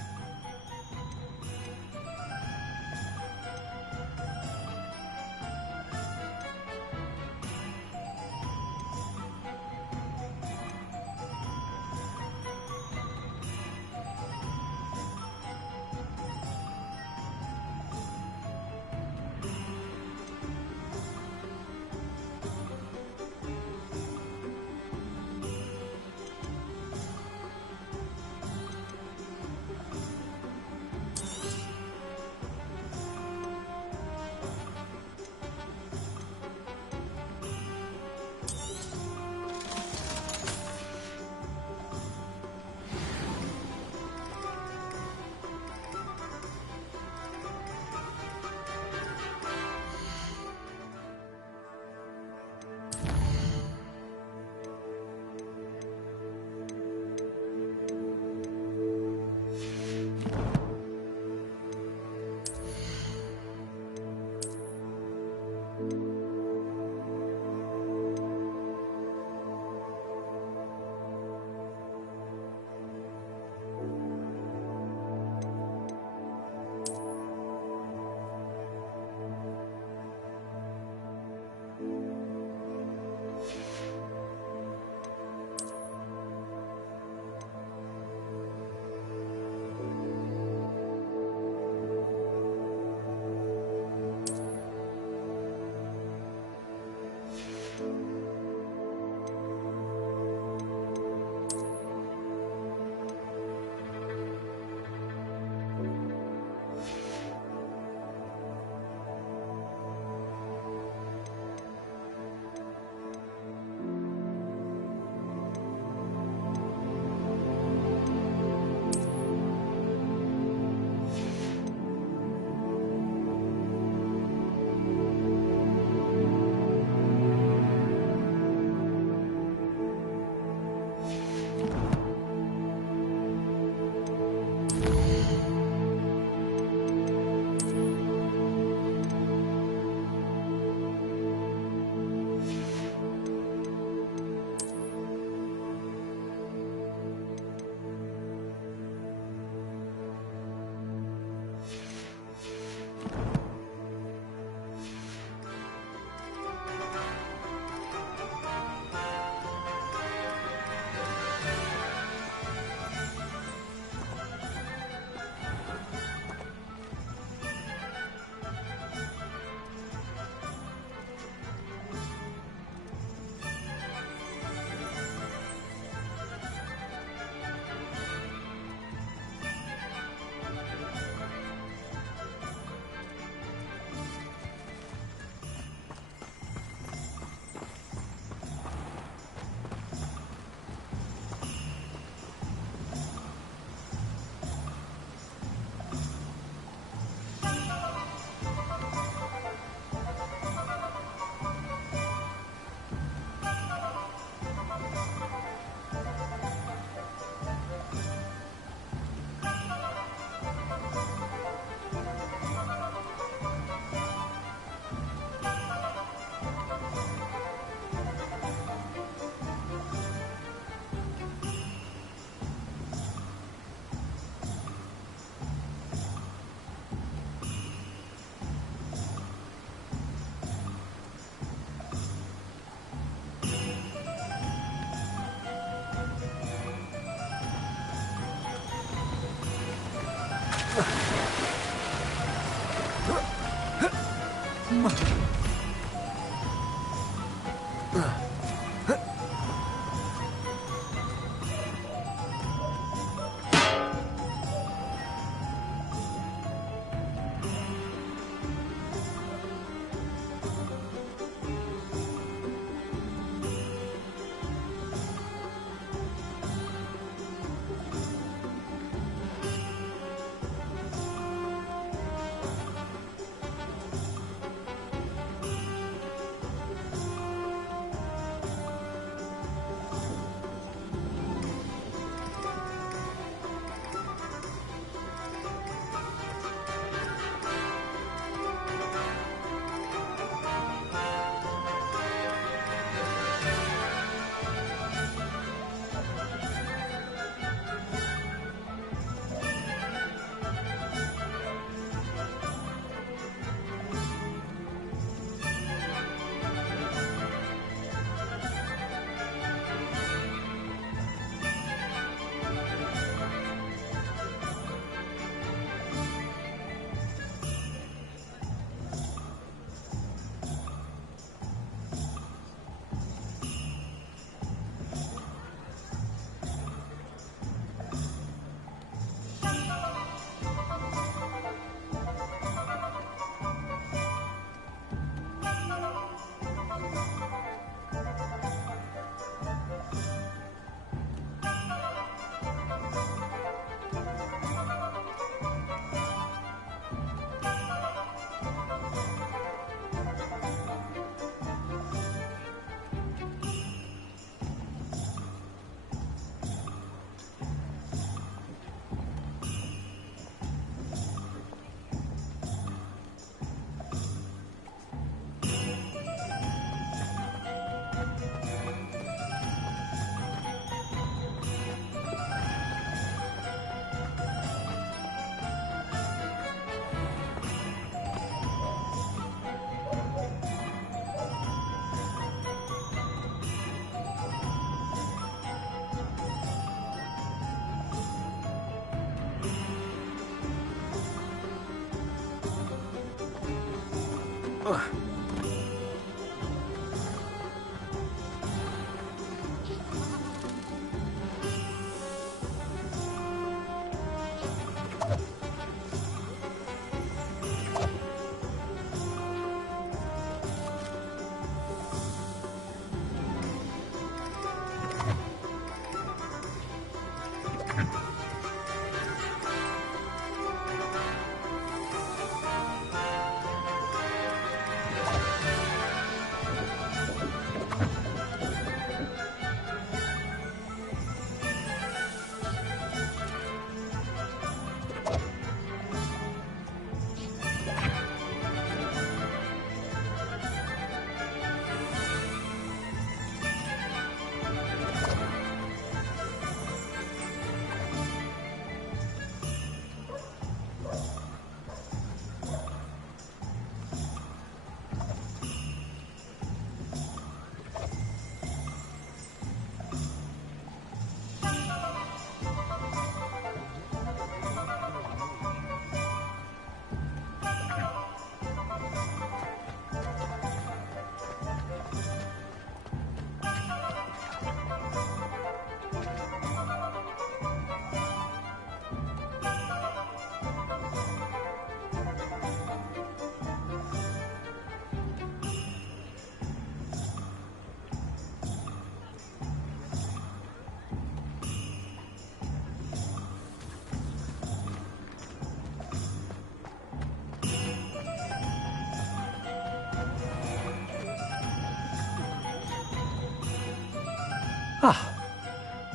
Ah,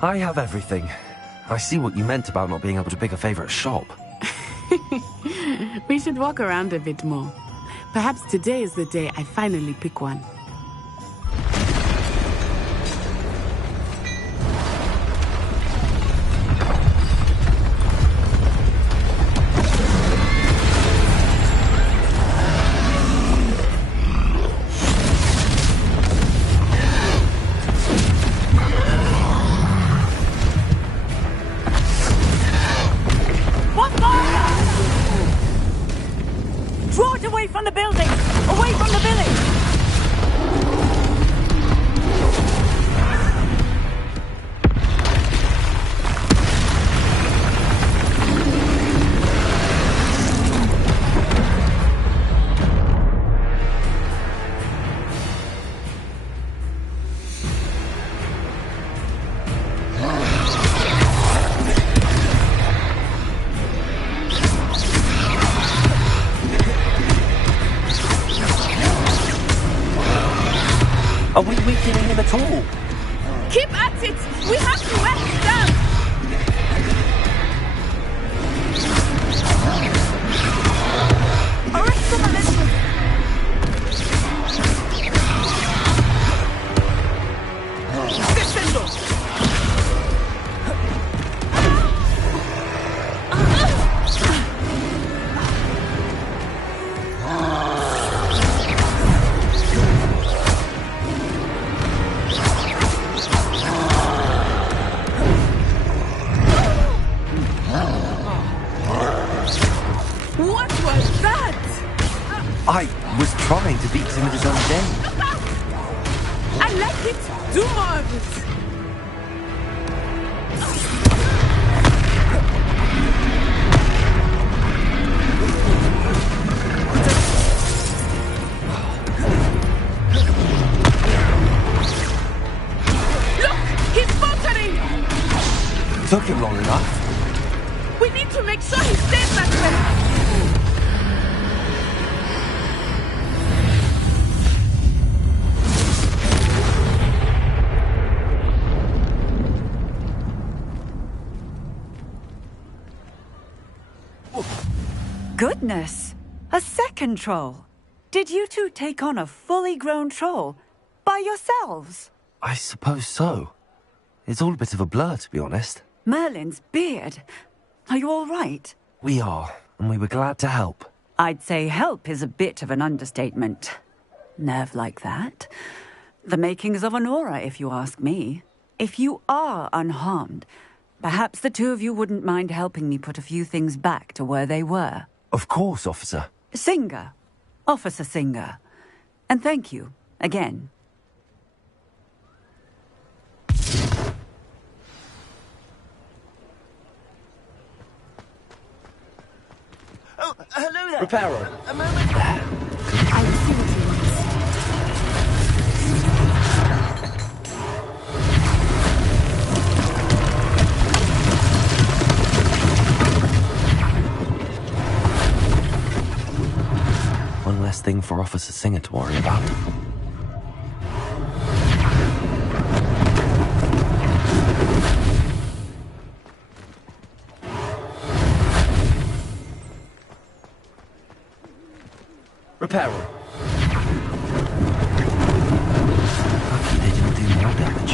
I have everything. I see what you meant about not being able to pick a favorite shop. We should walk around a bit more. Perhaps today is the day I finally pick one. Draw it away from the building! Away from the village! Are we weakening him at all? Keep at it! We have to wear him down! Arrest the momentum! Descendo! What was that? I was trying to beat him at his own game. I like it! Do more of it! Look! He's faltering! Took him long enough. We need to make sure he stays that way! Goodness! A second troll! Did you two take on a fully grown troll? By yourselves? I suppose so. It's all a bit of a blur, to be honest. Merlin's beard. Are you all right? We are, and we were glad to help. I'd say help is a bit of an understatement. Nerve like that. The makings of an aura, if you ask me. If you are unharmed, perhaps the two of you wouldn't mind helping me put a few things back to where they were. Of course, officer. Singer. Officer Singer. And thank you, again. Oh, hello there. Reparo. A moment. I see what you want. One less thing for Officer Singer to worry about. Reparo. Lucky they didn't do more damage.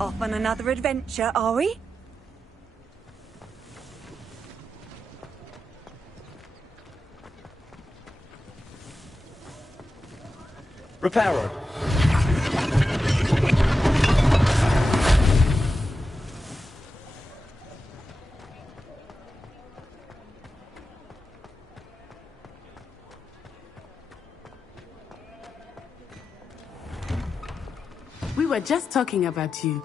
Off on another adventure, are we? Reparo. We were just talking about you.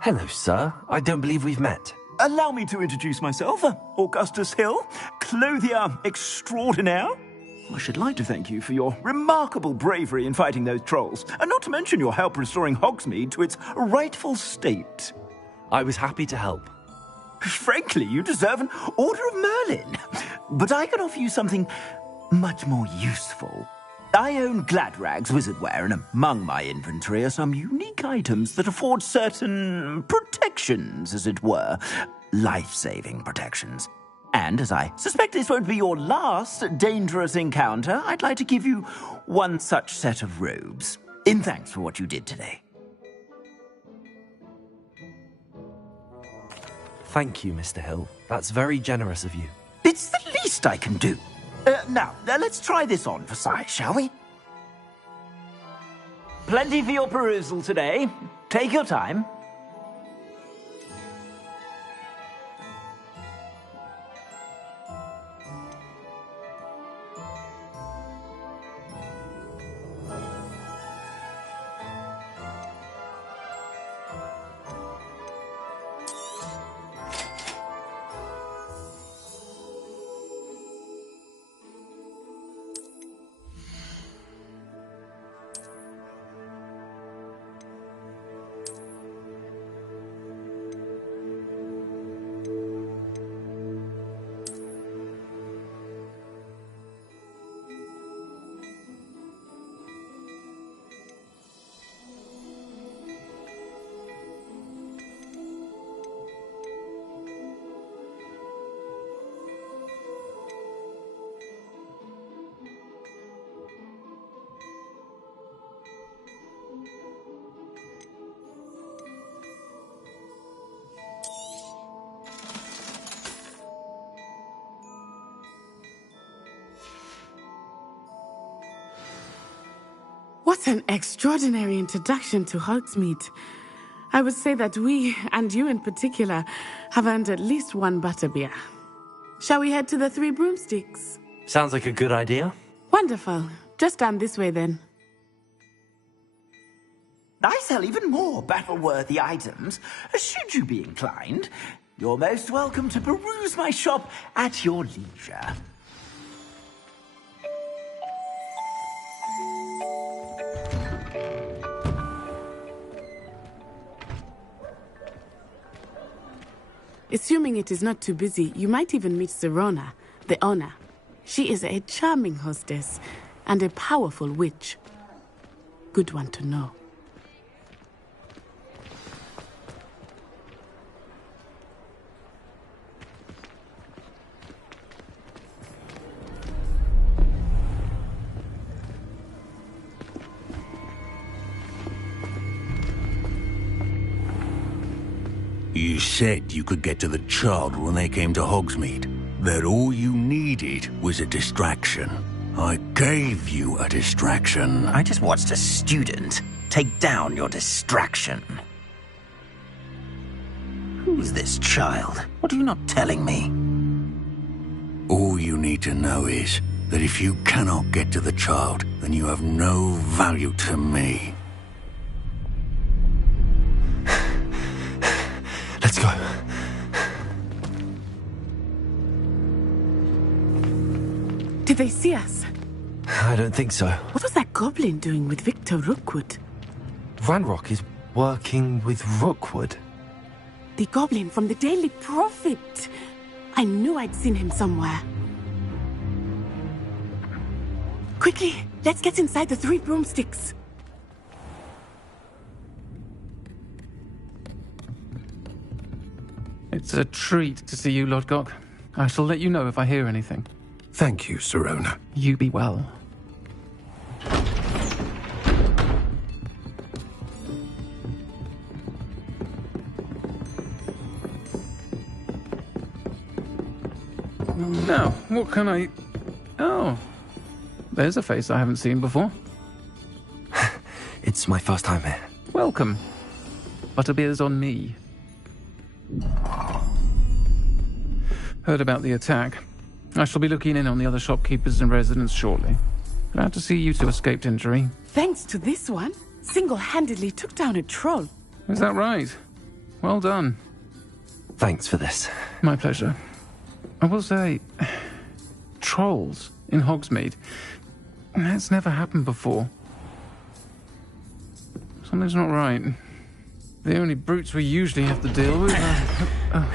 Hello, sir. I don't believe we've met. Allow me to introduce myself, Augustus Hill, clothier extraordinaire. I should like to thank you for your remarkable bravery in fighting those trolls, and not to mention your help restoring Hogsmeade to its rightful state. I was happy to help. Frankly, you deserve an Order of Merlin. But I can offer you something much more useful. I own Gladrag's wizardware, and among my inventory are some unique items that afford certain protections, as it were. Life-saving protections. And as I suspect this won't be your last dangerous encounter, I'd like to give you one such set of robes, in thanks for what you did today. Thank you, Mr. Hill. That's very generous of you. It's the least I can do. Now, let's try this on for size, shall we? Plenty for your perusal today. Take your time. What an extraordinary introduction to Hogsmeade. I would say that we, and you in particular, have earned at least one butterbeer. Shall we head to the Three Broomsticks? Sounds like a good idea. Wonderful. Just down this way then. I sell even more battle-worthy items, should you be inclined. You're most welcome to peruse my shop at your leisure. Assuming it is not too busy, you might even meet Sirona, the owner. She is a charming hostess and a powerful witch. Good one to know. You said you could get to the child when they came to Hogsmeade. That all you needed was a distraction. I gave you a distraction. I just watched a student take down your distraction. Who's this child? What are you not telling me? All you need to know is that if you cannot get to the child, then you have no value to me. Let's go. Did they see us? I don't think so. What was that goblin doing with Victor Rookwood? Ranrock is working with Rookwood. The goblin from the Daily Prophet. I knew I'd seen him somewhere. Quickly, let's get inside the Three Broomsticks. It's a treat to see you, Lodgok. I shall let you know if I hear anything. Thank you, Sirona. You be well. Now, what can I... Oh, there's a face I haven't seen before. It's my first time here. Welcome. Butterbeer's on me. Heard about the attack. I shall be looking in on the other shopkeepers and residents shortly. Glad to see you two escaped injury. Thanks to this one, single-handedly took down a troll. Is that right? Well done. Thanks for this. My pleasure. I will say, trolls in Hogsmeade. That's never happened before. Something's not right. The only brutes we usually have to deal with are...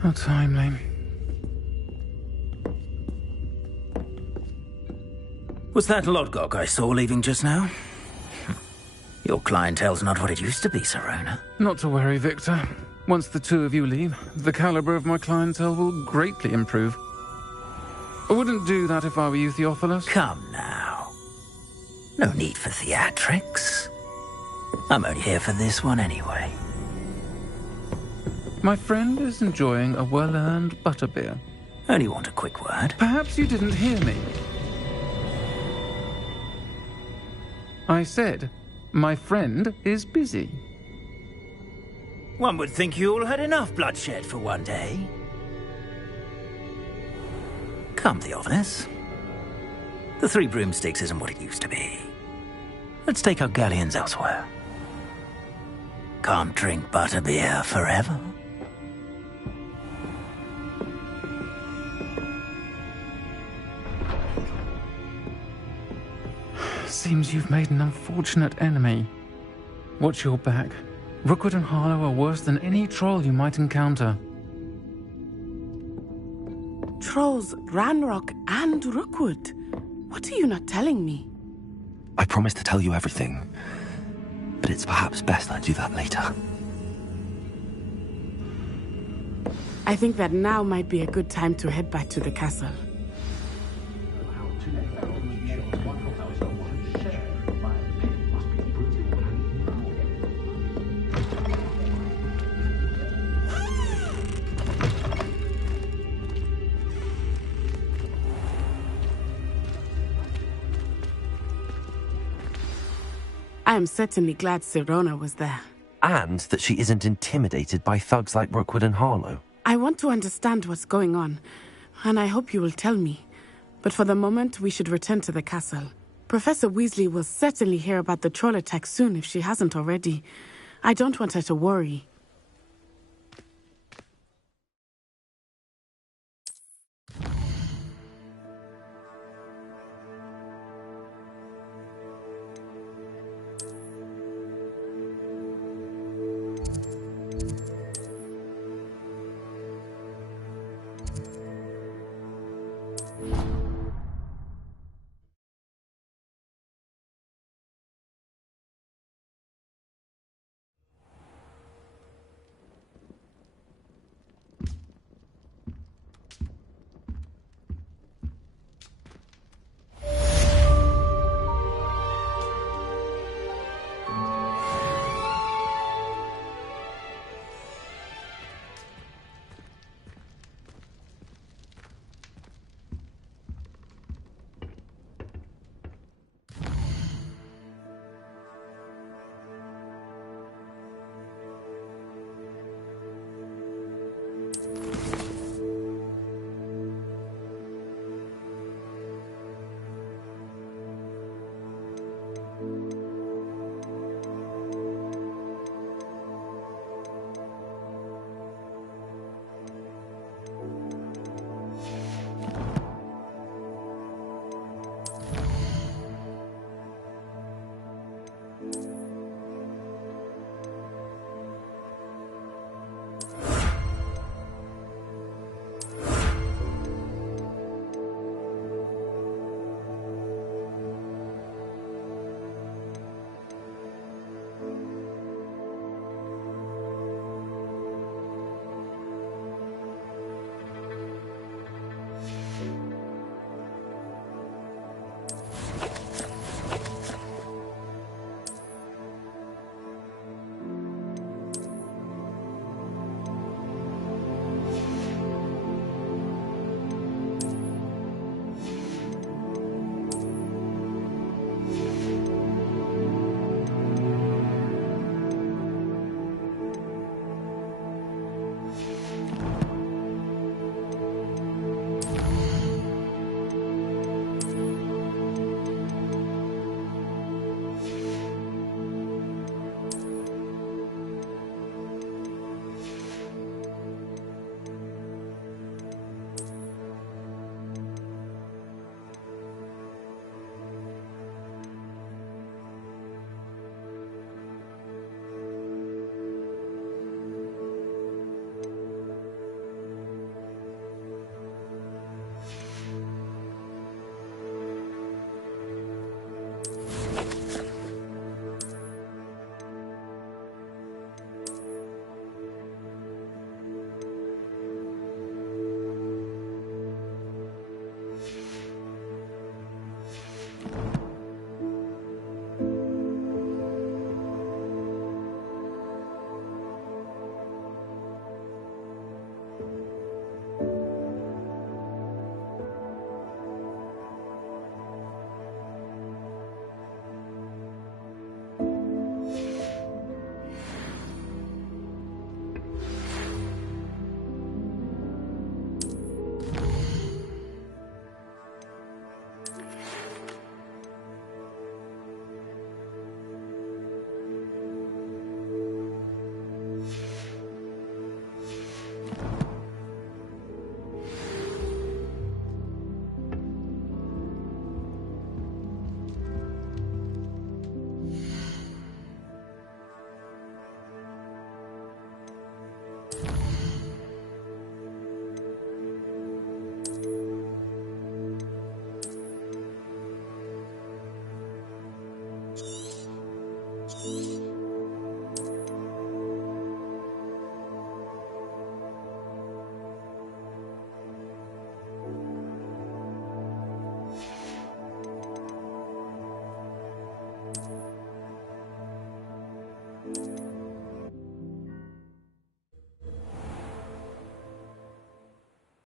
How timely. Was that Lodgok I saw leaving just now? Your clientele's not what it used to be, Sirona. Not to worry, Victor. Once the two of you leave, the caliber of my clientele will greatly improve. I wouldn't do that if I were you, Theophilus. Come now. No need for theatrics. I'm only here for this one anyway. My friend is enjoying a well-earned butterbeer. Only want a quick word. Perhaps you didn't hear me. I said, my friend is busy. One would think you all had enough bloodshed for one day. Come, Theophilus. The Three Broomsticks isn't what it used to be. Let's take our galleons elsewhere. Can't drink butterbeer forever. Seems you've made an unfortunate enemy. Watch your back. Rookwood and Harlow are worse than any troll you might encounter. Trolls, Ranrock, and Rookwood. What are you not telling me? I promised to tell you everything, but it's perhaps best I do that later. I think that now might be a good time to head back to the castle. I am certainly glad Sirona was there. And that she isn't intimidated by thugs like Rookwood and Harlow. I want to understand what's going on, and I hope you will tell me. But for the moment, we should return to the castle. Professor Weasley will certainly hear about the troll attack soon if she hasn't already. I don't want her to worry.